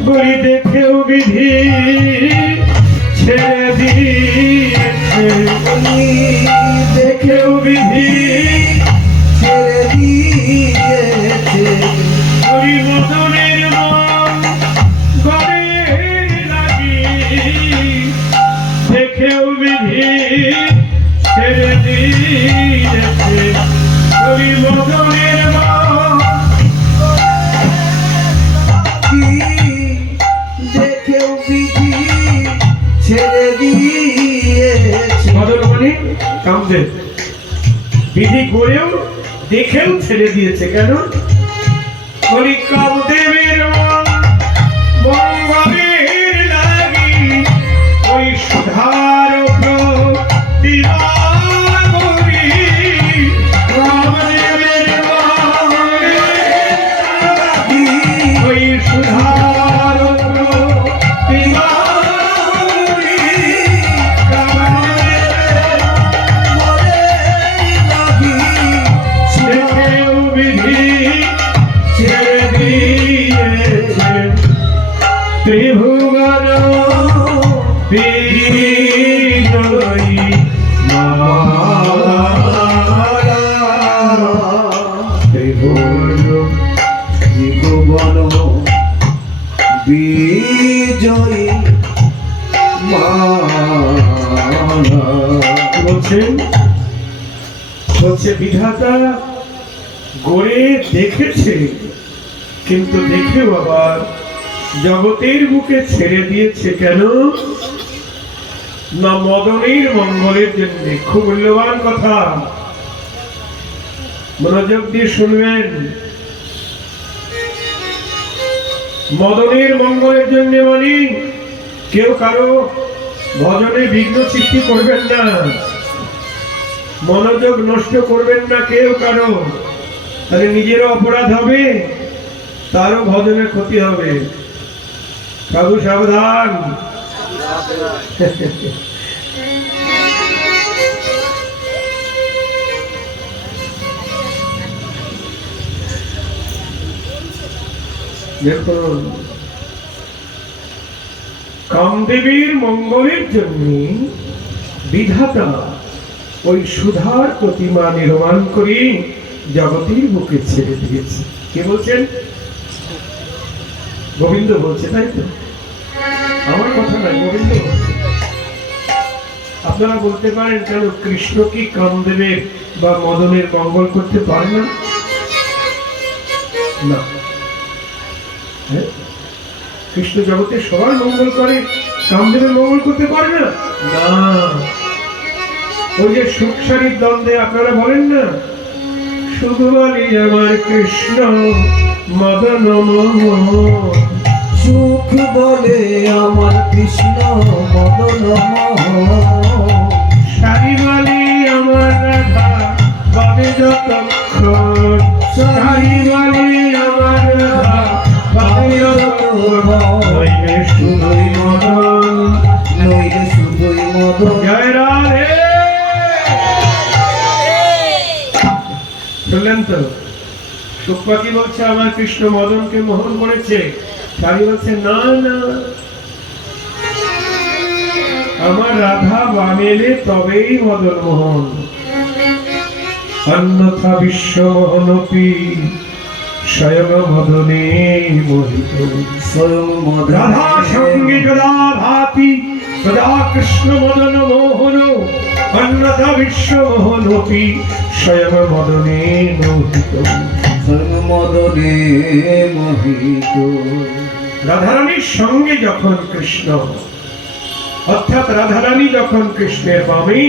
বলি দেখেও বিধি ছেড়ে দিয়েছে দেখেও বিধি ছেড়ে দিয়েছে ওই মদনের মন গড়ে লাগি দেখেও বিধি ছেড়ে দিয়েছে ওই মদনের মন কি দেখেও বিধি ছেড়ে দিয়েছে মদন মানে কামদেব বিধি করেও দেখেও ছেড়ে দিয়েছে কেন বলি কামদেবের মন মঙ্গলের লাগি ওই সুধার প্রতিমাগরি কামদেবের মন লাগি ওই সুধার প্রতিমাগরি কামদেবের মরে লাগি দেখেও বিধি ছেড়ে দিয়েছে ত্রিভুবন বিজয়ী মালা ত্রিভুবন ত্রিভুবন বিজয়ী মালা বলছে বিধাতা গড়ে দেখেছে কিন্তু দেখেও আবার জগতের বুকে ছেড়ে দিয়েছে কেন না মদনের মঙ্গলের জন্য খুব মূল্যবান কথা মনোযোগ দিয়ে শুনবেন মদনের মঙ্গলের জন্য মানে কেউ কারো ভজনে বিঘ্ন সৃষ্টি করবেন না মনোযোগ নষ্ট করবেন না কেউ কারো তাহলে নিজেরও অপরাধ হবে তারও ভজনের ক্ষতি হবে প্রভু সাবধান দেখুন কামদেবীর মঙ্গলের জন্য বিধাতা ওই সুধার প্রতিমা নির্মাণ করে জগতের বুকে ছেড়ে দিয়েছে কে বলছেন গোবিন্দ বলছে তাই তো আমার কথা নয় গোবিন্দ বলছে আপনারা বলতে পারেন কেন কৃষ্ণ কি কামদেবের বা মদনের মঙ্গল করতে পারে না না হ্যাঁ? কৃষ্ণ জগতে সবার মঙ্গল করে কামদেবের মঙ্গল করতে পারে না না ওই যে সুখসারীর দ্বন্দ্বে আপনারা বলেন না শুধু বলি আমার কৃষ্ণ মদন মোহন সুখ বলে আমার কৃষ্ণ মদন সারি বলি আমার রাধা বাবে যতক্ষণ সারি বলি আমার রাধা বাবে যতক্ষণ নইলে শুধুই মদন নইলে শুধুই মদন জয় রাধে শুনলেন তো সুপ্পা কি বলছে আমার কৃষ্ণ মদনকে মোহন করেছে সারি বলছে না না আমার রাধা বামেলে তবেই মদন মোহন, অন্যথা বিশ্বমোহনপি স্বয়ং মদনে মোহিত। স্বয়ং মদনে রাধা সঙ্গে যদা ভাতি তদা কৃষ্ণ মদন মোহন, অন্যথা বিশ্বমোহনপি স্বয়ং মদনে মোহিত। স্বয়ং মদনে মোহিত। রাধারানীর সঙ্গে যখন কৃষ্ণ, অর্থাৎ রাধারানী যখন কৃষ্ণের বামে,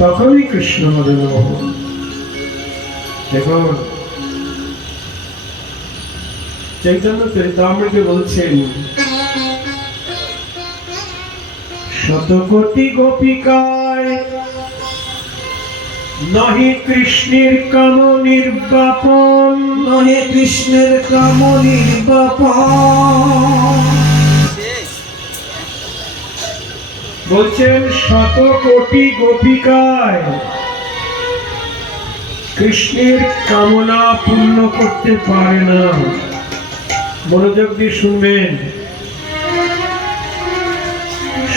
তখনই কৃষ্ণ মদন মোহন। দেখুন চৈতন্য চরিতামৃতে বলছেন, শতকোটি গোপিকায় নহি কৃষ্ণের কাম নির্বাপন, নহে কৃষ্ণের কাম নির্বাপন। বলছেন শত কোটি গোপিকায় কৃষ্ণের কামনা পূর্ণ করতে পারে না। মনোযোগ দিয়ে শুনবেন,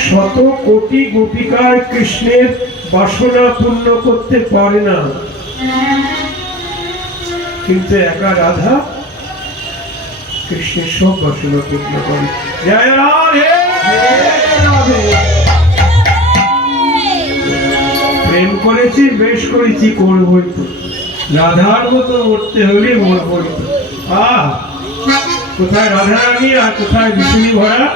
শত কোটি গোপিকায় কৃষ্ণের বাসনা পূর্ণ করতে পারে না, কিন্তু একা রাধা কৃষ্ণের সব বাসনা পূর্ণ করে। জয় রাধে। প্রেম করেছি, বেশ করেছি, করবই তো। রাধার মতো উঠতে হলে মরবই তো। কোথায় রাধা রানী আর কোথায় বিছুনি ভরা,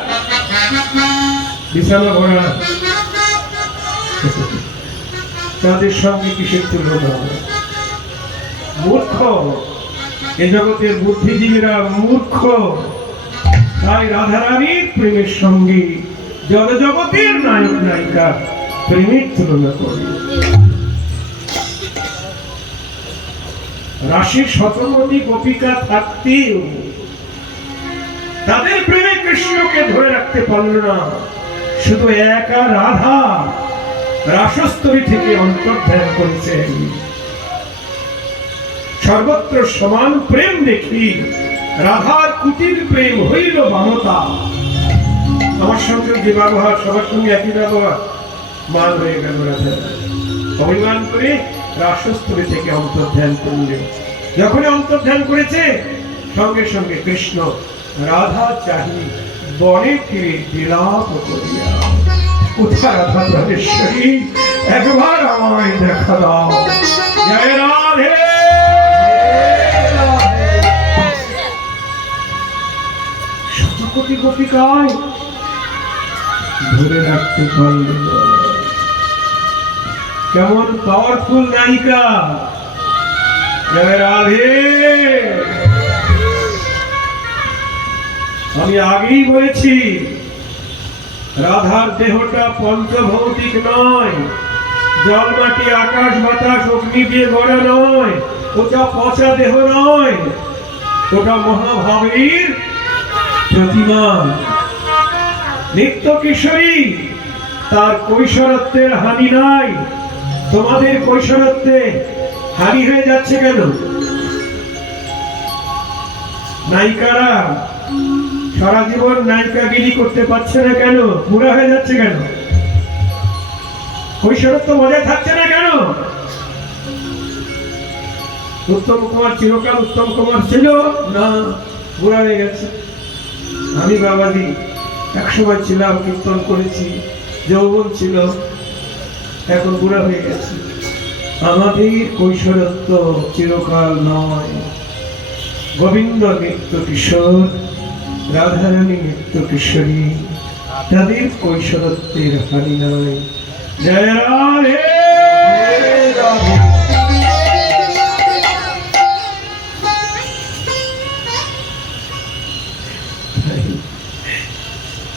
বিছানা ভরা, তাদের সঙ্গে কিসের তুলনা? মূর্খ, এ জগতের বুদ্ধিজীবীরা মূর্খ। তাই রাধারানীর প্রেমের সঙ্গে জগতের নায়ক নায়িকা প্রেমের তুলনা করে। রাশির শতকোটি গোপিকা থাকতেও তাদের প্রেমে কৃষ্ণকে ধরে রাখতে পারল না। শুধু একা রাধা রাসস্থলী থেকে অন্তর্ধান করেছেন। সর্বত্র সমান প্রেম দেখি রাধার কুটির প্রেম হইল বামতা। আমার সঙ্গে যে ব্যবহার, সবার সঙ্গে একই ব্যবহার, মান হয়ে গেল রাধা। অভিমান করে রাসস্থলী থেকে অন্তর্ধান করলেন। যখন অন্তর্ধান করেছে, সঙ্গে সঙ্গে কৃষ্ণ রাধা চাহি বনে ফিরে বিলাপ করিয়া, কোথা রাধা রাজেশ্বরী, একবার আমায় দেখা দাও। জয় রাধে। শতকোটি গোপিকায় ধরে রাখতে পারল না। কেমন পাওয়ারফুল নায়িকা। জয় রাধে। আমি আগেই বলেছি, রাধার দেহটা পঞ্চভৌতিক নয়, জল মাটি আকাশ বাতাস অগ্নি দিয়ে গড়া নয়, ওটা পচা দেহ নয়, ওটা মহাভাবীর প্রতিমা। নিত্য কিশোরী, তার কৈশোরত্বের হানি নাই। তোমাদের কৈশোরত্বে হানি হয়ে যাচ্ছে কেন? নায়িকারা সারা জীবন নায়িকাগিরি করতে পারছে না কেন? বুড়া হয়ে যাচ্ছে কেন? কৈশোরত্ব বজায় থাকছে না কেন? উত্তম কুমার চিরকাল উত্তম কুমার ছিল না, বুড়া হয়ে গেছে। আমি বাবাজি একসময় ছিলাম, কীর্তন করেছি, যৌবন ছিল, এখন বুড়া হয়ে গেছে। আমাদের কৈশোরত্ব চিরকাল নয়। গোবিন্দ নিত্য কিশোর, রাধারানী নিত্য কিশোরী, তাদের কৈশোরত্বের হানি নাই। জয় রাধে।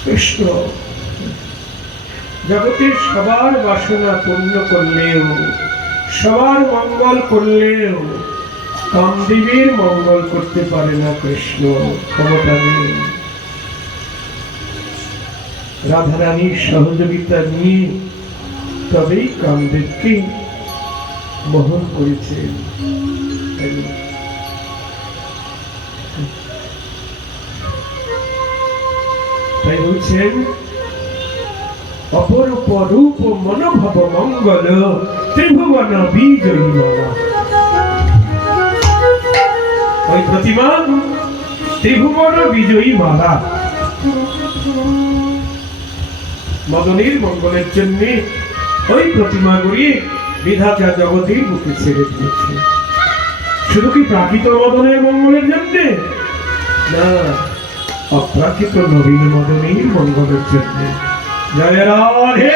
কৃষ্ণ জগতের সবার বাসনা পূর্ণ করলেও, সবার মঙ্গল করলেও কামদেবের মঙ্গল করতে পারে না কৃষ্ণ, ক্ষমতা নেই। রাধারানীর সহযোগিতা নিয়ে তবেই কামদেবকে মোহন করেছেন। তাই বলছেন অপরূপ রূপ মনোভব মঙ্গল ত্রিভুবন বিজয়ী মালা। ওই প্রতিমা ত্রিভুবন বিজয়ী মালা। মদনের মঙ্গলের জন্য ওই প্রতিমাগুলি বিধাতা জগতের বুকে ছেড়ে দিয়েছে। শুধু কি প্রাকৃত মদনের মঙ্গলের জন্য না, অপ্রাকৃত নবীন মদনের মঙ্গলের জন্য। জয় রাধে।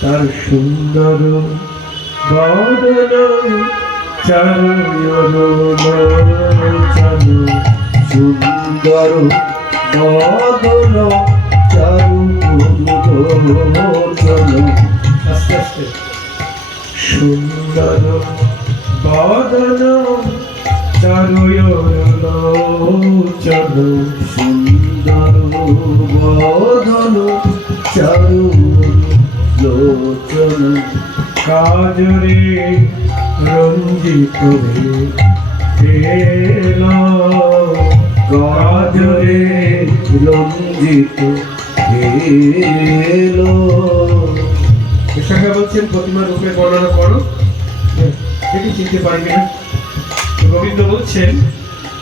তার সুন্দর বদন চারু সুন্দর বদন চারু আস্তে আস্তে সুন্দর বদন চারুলোচন সুন্দর বদন চারু লোচন কাজরে রঞ্জিত কাজরে রঞ্জিত বিশাখা বলছেন প্রতিমা রূপে বর্ণনা করো, দেখি চিনতে পারবি না। গোবিন্দ বলছেন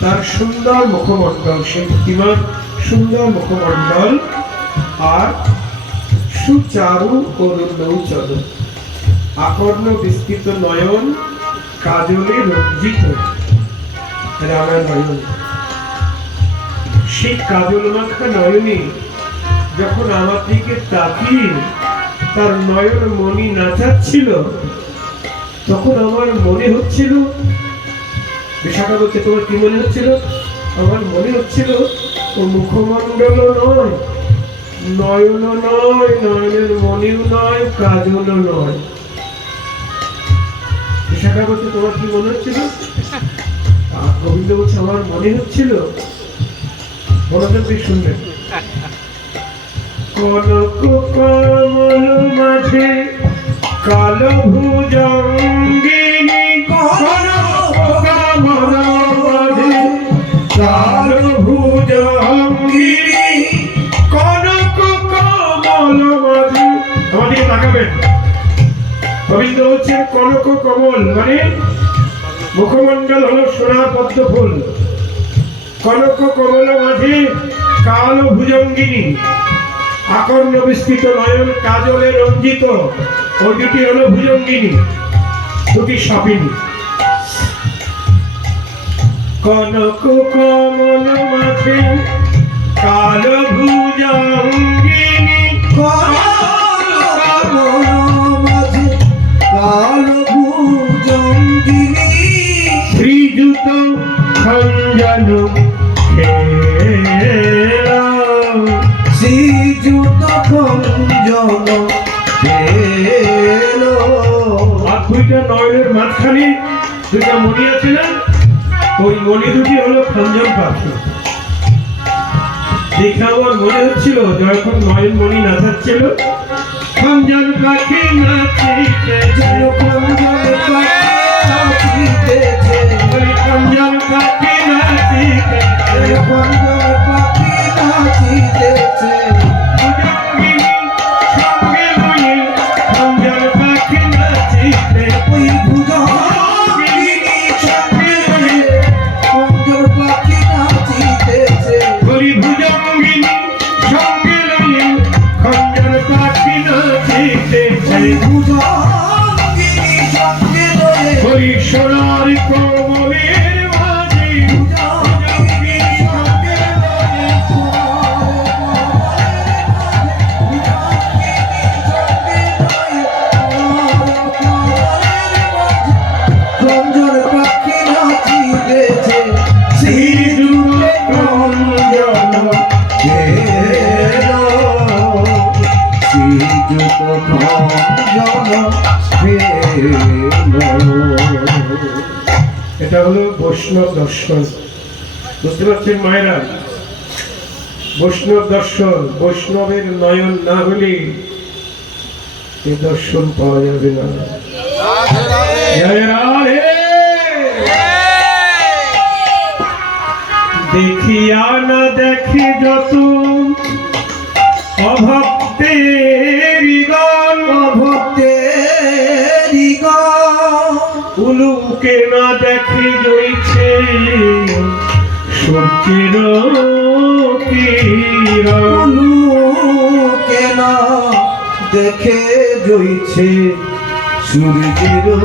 তার সুন্দর মুখমণ্ডল, সেই প্রতিমার সুন্দর মুখমণ্ডল আর সুচারু করুণৌচন, আকর্ণ বিস্তৃত নয়ন, কাজলে রঞ্জিত রানা নয়ন। সেই কাজল মাখা নয়নে যখন আমার দিকে তাকিয়ে তার নয়ন মণি নাচাচ্ছিল, তখন আমার মনে হচ্ছিল, বিশাখা বলছে তোমার কি মনে হচ্ছিল? আমার মনে হচ্ছিল ও মুখমণ্ডল নয়, নয়ন নয়, নয়নের মণিও নয়, কাজল নয়। বিশাখা বলছে তোমার কি মনে হচ্ছিল? আর গোবিন্দ বলছে আমার মনে হচ্ছিল, মনোযোগ দিয়ে শুনবেন, কনক কমল মাঝে কালো ভুজঙ্গিনী, কনক কমল মাঝে কালো ভুজঙ্গিনী, কনক কমল মাঝে। আমাদের তাকাবেন, গোবিন্দ হচ্ছে কনক কমল, মানে মুখমণ্ডল হলো সোনার পদ্ম ফুল, কনক কমল মাঝে কালো ভুজঙ্গিনী, আকর্ণ বিস্তৃত নয়ন, কাজলে রঞ্জিত, ওই দুটি হলো ভুজঙ্গিনী, দুটি সাপিনী। কনক কমল মাঝে কালো ভুজঙ্গিনী, শ্রীযুত খঞ্জন খেলা, শ্রীযুত খঞ্জন খেলো। আর দুইটা নয়নের মাঝখানে দুইটা মণি আছে না, ওই মণি দুটি হলো খঞ্জন পাখি। দেখে আমার মনে হচ্ছিল যখন নয়ন মণি নাচাচ্ছিল, খঞ্জন পাখি নাচিতেছে, খঞ্জন পাখি নাচিতেছে, খঞ্জন পাখি নাচিতেছে, খঞ্জন পাখি নাচিতেছে। ভুজঙ্গিনী সঙ্গে লয়ে খঞ্জন পাখি নাচিতে, ওই ভুজঙ্গিনী সঙ্গে লয়ে খঞ্জন পাখি নাচিতেছে। হরি ভুজঙ্গিনী সঙ্গে লয়ে খঞ্জন পাখি নাচিতেছে, ভুজঙ্গিনী সঙ্গে লয়ে হরি সোনার কোমলের মাঝে ভুজঙ্গিনী সঙ্গে লয়ে খঞ্জন পাখি নাচিতেছে। শ্রীযুত খঞ্জন খেলো, শ্রীযুত খঞ্জন খেলো। এটা হলো বৈষ্ণব দর্শন। বুঝতে পারছেন মায়েরা? বৈষ্ণব দর্শন, বৈষ্ণবের নয়ন না হলে এ দর্শন পাওয়া যাবে না। জয় রাধে। দেখিয়া না দেখে যত অভক্তের গণ, ভক্তেরি উলুকে না দেখে জইছে সূর্যের কিরণ। কেন দেখে জইছে সূর্যের কিরণ।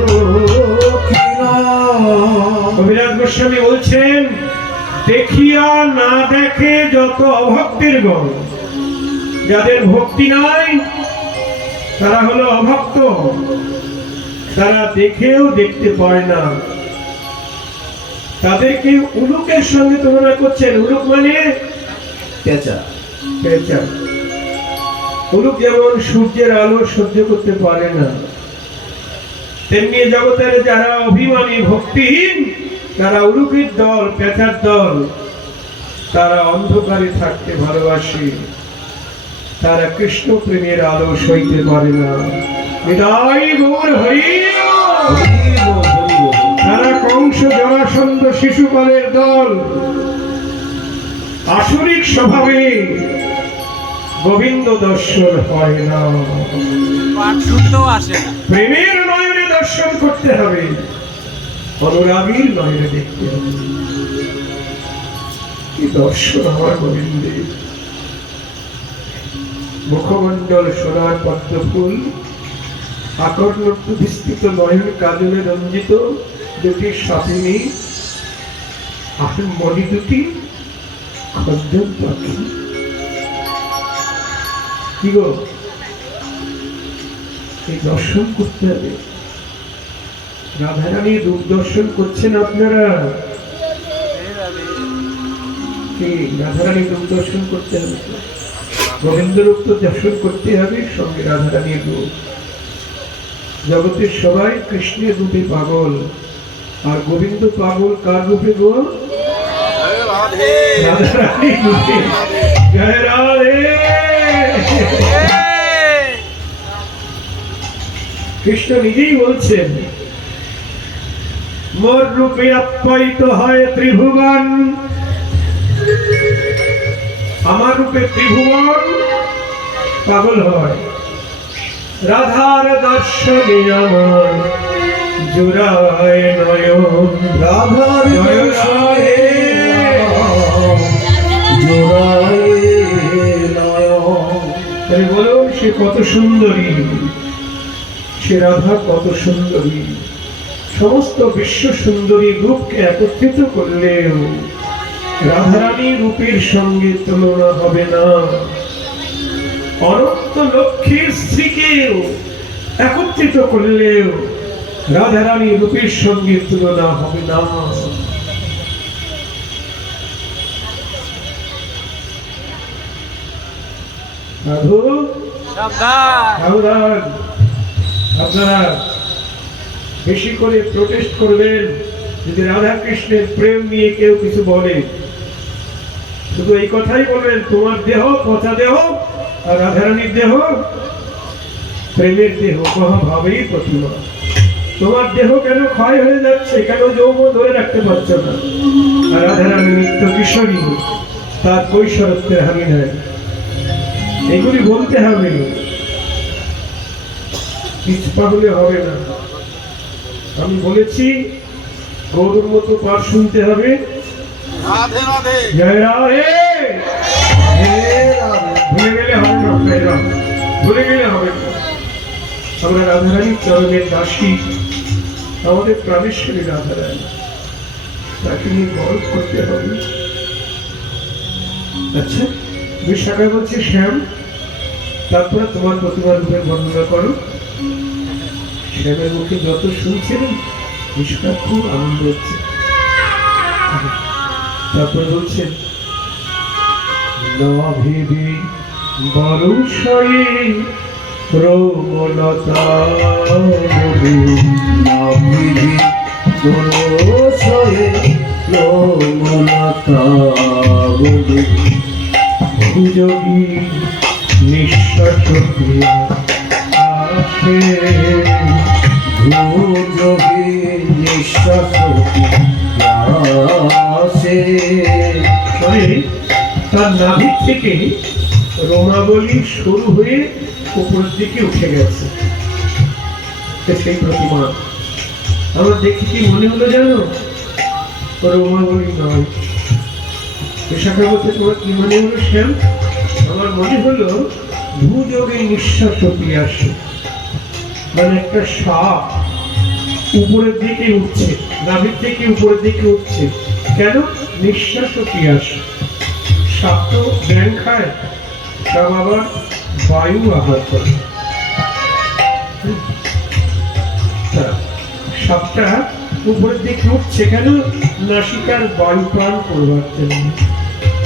কবিরাজ গোস্বামী বলছেন, দেখিয়া না দেখে যত অভক্তের গণ, যাদের ভক্তি নাই তারা হলো অভক্ত, তারা দেখেও দেখতে পায় না। তাদেরকে উলুকের সঙ্গে তুলনা করছেন। উলুক মানে পেঁচা। পেঁচা। উলুক যেমন সূর্যের আলো সহ্য করতে পারে না, তেমনি জগতের যারা অভিমানী ভক্তিহীন তারা উলুকের দল, পেঁচার দল, তারা অন্ধকারে থাকতে ভালোবাসে, তারা কৃষ্ণ প্রেমের আলো সইতে পারে না। বিদায় গৌর হরি। তারা কংস, জরাসন্ধ, শিশুপালের দল, আসরিক স্বভাবে গোবিন্দ দর্শন হয় না। প্রেমের নয়নে দর্শন করতে হবে, অনুরাগীর নয়নে দেখতে হবে। কি দর্শন আমার গোবিন্দের! মুখমণ্ডল সোনার পদ্ম ফুল, আকর্ণ বিস্তৃত নয়ন কাজলে রঞ্জিত, দুটি স্বাধীনী আর মণি দুটি খদ্দর পাখি। কি গো, এই দর্শন করতে হবে। রাধারানীর রূপ দর্শন করছেন আপনারা? কি রাধারানীর রূপ দর্শন করতে হবে? গোবিন্দ রূপ তো দর্শন করতে হবে, সঙ্গে রাধারানীর রূপ। জগতের সবাই কৃষ্ণের রূপে পাগল, আর গোবিন্দ পাগল কার রূপে গো? রাধারানীর রূপে। জয় রাধে। কৃষ্ণ নিজেই বলছেন, মোর রূপে আপ্যায়িত হয় ত্রিভুবন, আমার রূপে ত্রিভুবন পাগল হয়। রাধার দর্শনে আমার জোড়ায় নয়ন, রাধার দর্শনে জোড়ায় নয়ন। বলুন, সে কত সুন্দরী, সে রাধা কত সুন্দরী। সমস্ত বিশ্ব সুন্দরী রূপকে একত্রিত করলেও রাধারানী রূপের সঙ্গে তুলনা হবে না। অনন্ত লক্ষ্মীর স্ত্রীকেও একত্রিত করলেও রাধারানী রূপের সঙ্গে তুলনা হবে না। সাধু সাবধান, আপনারা বেশি করে প্রোটেস্ট করবেন যদি রাধা কৃষ্ণের প্রেম নিয়ে কেউ কিছু বলে। শুধু এই কথাই বলবেন, তোমার দেহ পচা দেহ আর রাধারানীর দেহ প্রেমের দেহ, কোনোভাবেই প্রতিমা। তোমার দেহ কেন ক্ষয় হয়ে যাচ্ছে, কেন যৌবন ধরে রাখতে পারছো না? আর রাধারানী নিত্য কিশোরী, তার কৈশোরত্বের হানি নাই। এগুলি বলতে হবে, পিছপা হলে হবে না। আমি বলেছি গৌরুর মতো পাঠ শুনতে হবে। জয় রাধে। ভুলে গেলে হবে না, ভুলে গেলে হবে না। আমরা রাধারানীর চরণের দাসী, আমাদের প্রাণেশ্বরী রাধারানী, তাকে নিয়ে গর্ব করতে হবে। আচ্ছা, বিশাখা বলছে শ্যাম, তারপরে তোমার প্রতিমা রূপের বর্ণনা করো। শ্যামের মুখে যত শুনছিলেন বিশাখা খুব আনন্দ হচ্ছে। তারপরে বলছেন, নভিবি বরুষয়ে প্রমলতা নভিবি বরুষয়ে প্রমলতা ভুজগী নিঃশ্বাস ক্রিয়া আসে, ভুজগী নিঃশ্বাস আসে। মানে তার নাভির থেকে রোমাবলী শুরু হয়ে উপরের দিকে উঠে গেছে সেই প্রতিমা। আমার দেখে কি মনে হলো জানো, রোমাবলী নয়। পেশাটা বলতে তোমার কি মনে হলো শ্যাম? আমার মনে হলো ভূযোগে নিঃশ্বাস আসে, মানে একটা সাপ উপরের দিকে উঠছে, নাভির থেকে উপরের দিকে উঠছে। কেন? নিঃশ্বাস আসে। সাপ তো ব্যাং খায়, সাপ আবার বায়ু আহার করে। সাপটা উপরের দিকে উঠছে কেন? নাসিকার বায়ু পান করবার জন্য।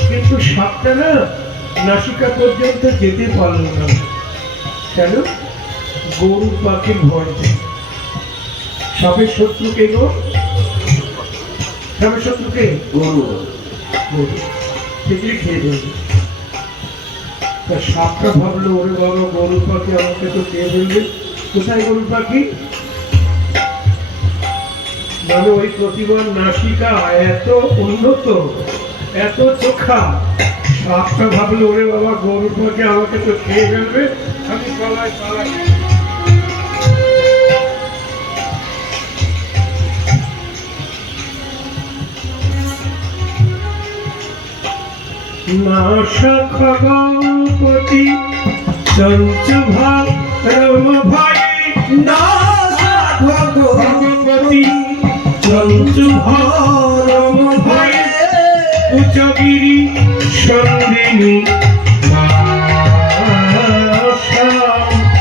কিন্তু সাপটা না নাসিকা পর্যন্ত যেতে পারল না। কেন? গরু পাখির ভয়। সাপের শত্রুকে গো, সাপের শত্রুকে গরু। গরু দেখলে খেয়ে ফেলবে। তা সাপটা ভাবলো, ওরে বাবা, গরু পাখি আমাকে তো খেয়ে ফেলবে। কোথায় গরু পাখি? মানে ওই প্রতিমার নাসিকা এত উন্নত, এত চোখা। সাপটা ভাবলো, ওরে বাবা, গরু পাখি আমাকে তো খেয়ে ফেলবে, আমি পালাই পালাই। নাশা খগপতি চঞ্চভা রম ভাই, নাসা ভগবতী চঞ্চভা রম ভাই, উচ্চগিরি সন্দিনী মাশা,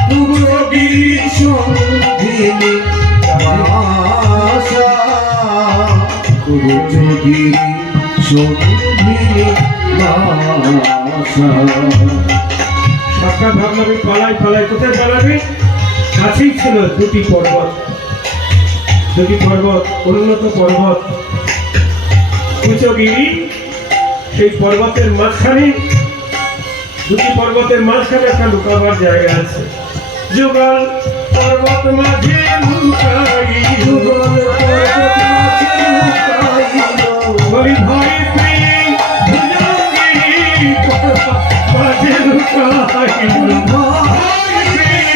পুরগিরি সন্ধিনী আশা, গুরুগিরি সন্ধিনী আশা। সাপটা ভাবলো আমি পালাই পালাই। কোথায় পালাবে? কাছেই ছিল দুটি পর্বত, দুটি পর্বত, উন্নত পর্বত, উচ্চগিরি। সেই পর্বতের মাঝখানে, দুটি পর্বতের মাঝখানে একটা লুকাবার জায়গা আছে। যুগল পর্বত মাঝে লুকাই, যুগল পর্বত মাঝে লুকাইল, বলি ভয় পেয়ে ভুজঙ্গিরি পর্বত মাঝে লুকাইল। ভয় পেয়ে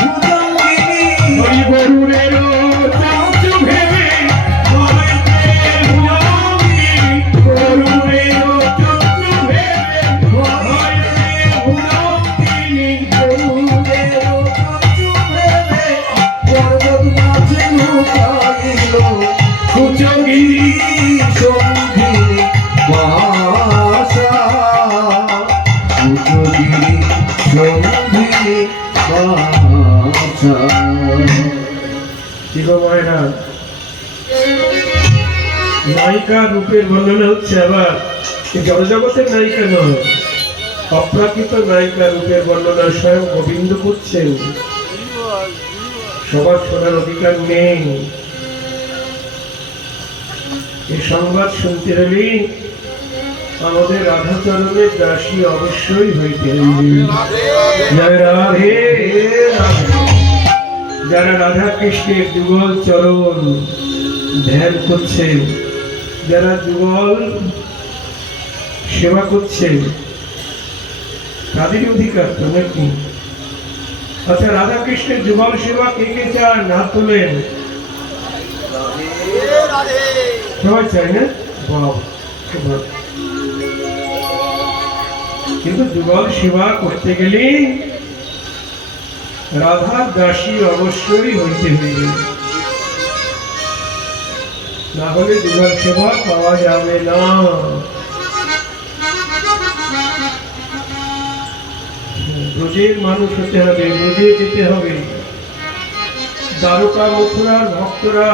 ভুজঙ্গিনী হরি বরুণের চাঁচু ভেবে, ভয় পেয়ে ভুজঙ্গিরি বরুণের চাঁচু ভেবে, ভয় পেয়ে ভুজঙ্গিরি পর্বত মাঝে লুকাইল, উচ্চগিরি সন্ধিনী বাসা, উচ্চগিরি সন্ধিনী বাসা। শিবমায়েরা নায়িকা রূপের বর্ণনা হচ্ছে। আবার এই জড়জগতের নায়িকা নয়, অপ্রাকৃত নায়িকা রূপের বর্ণনা স্বয়ং গোবিন্দ করছেন। সবার শোনার অধিকার নেই। এই সংবাদ শুনতে হলে আমাদের রাধাচরণের দাসী অবশ্যই হইতে হইবে। জয় রাধে রাধে। যারা রাধা কৃষ্ণের যুগল চরণ ধ্যান করছেন, যারা যুগল সেবা করছেন, তাদেরই অধিকার তো নাকি? আচ্ছা, রাধা কৃষ্ণের যুগল সেবা কে কে চান? হাত তোলেন। সবাই চাই না? বাহ, খুব ভালো। কিন্তু যুগল সেবা করতে গেলে রাধার দাসী অবশ্যই হইতে হইবে, না হলে যুগল সেবা পাওয়া যাবে না। ব্রজের মানুষ হতে হবে, ব্রজে যেতে হবে। দ্বারকা মথুরার ভক্তরা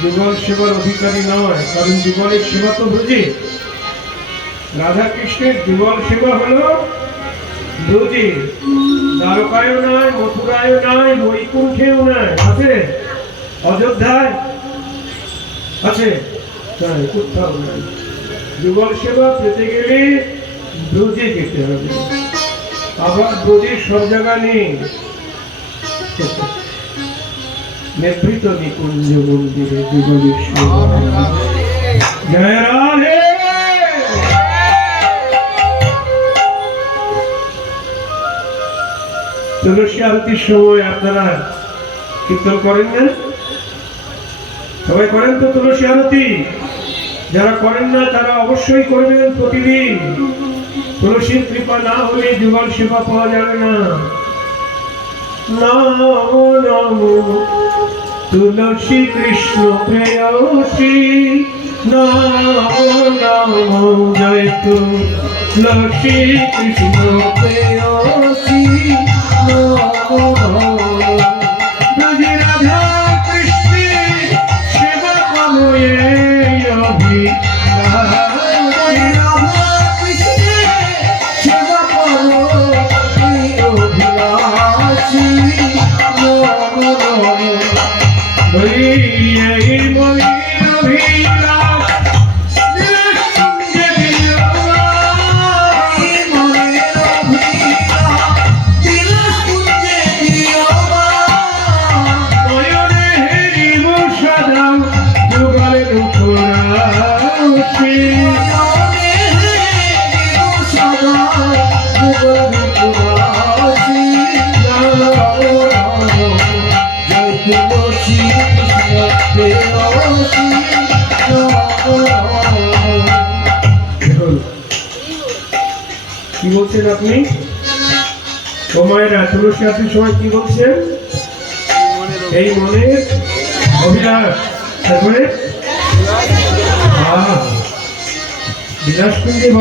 যুগল সেবার অধিকারী নয়, কারণ যুগলের সেবা তো ব্রজে। রাধা কৃষ্ণের যুগল সেবা হলো ব্রজে, দ্বারকায়ও নয়, মথুরায়ও নয়, বৈকুণ্ঠেও নয়। আছে? অযোধ্যায় আছে? নাই, কোথাও নাই। যুগল সেবা পেতে গেলে ব্রজে যেতে হবে। আবার ব্রজে সব জায়গা নেই। নিভৃত নিকুঞ্জ মন্দিরে যুগলেশ্বর জয় রাধে। তুলসী আরতির সময় আপনারা কীর্তন করেন না? সবাই করেন তো তুলসী আরতি? যারা করেন না তারা অবশ্যই করবেন প্রতিদিন। তুলসীর কৃপা না হলে যুগল সেবা পাওয়া যাবে না। নমো নমো তুলসী কৃষ্ণ প্রেয়সী, নমো নমো জয় তুলসী কৃষ্ণ প্রেয়সী নমো নমো রাধে রাধা কৃষ্ণের সেবা পাবয়ে অভিলাষী। রাধা কৃষ্ণের সেবা করো এই অভিলাষী নমো নমো বলি এই মনের অভিলাষ নিরঞ্জনে বিরাজ। এই মনের অভিলাষ বিলাসপুঞ্জে বিরাজ। নয়নে হেরিব সদা যুগলের উপরাশি। নয়নে হেরিব সদা যুগলের উপরাশি। নমো নমো জয় তুলসী কৃষ্ণ প্রেয়সী নমো নমো। কি বলছেন আপনি? ও মায়েরা, তুলসী আরতির সময় কি বলছেন? এই মনের অভিলাষ, তারপরে বিলাসকুঞ্জে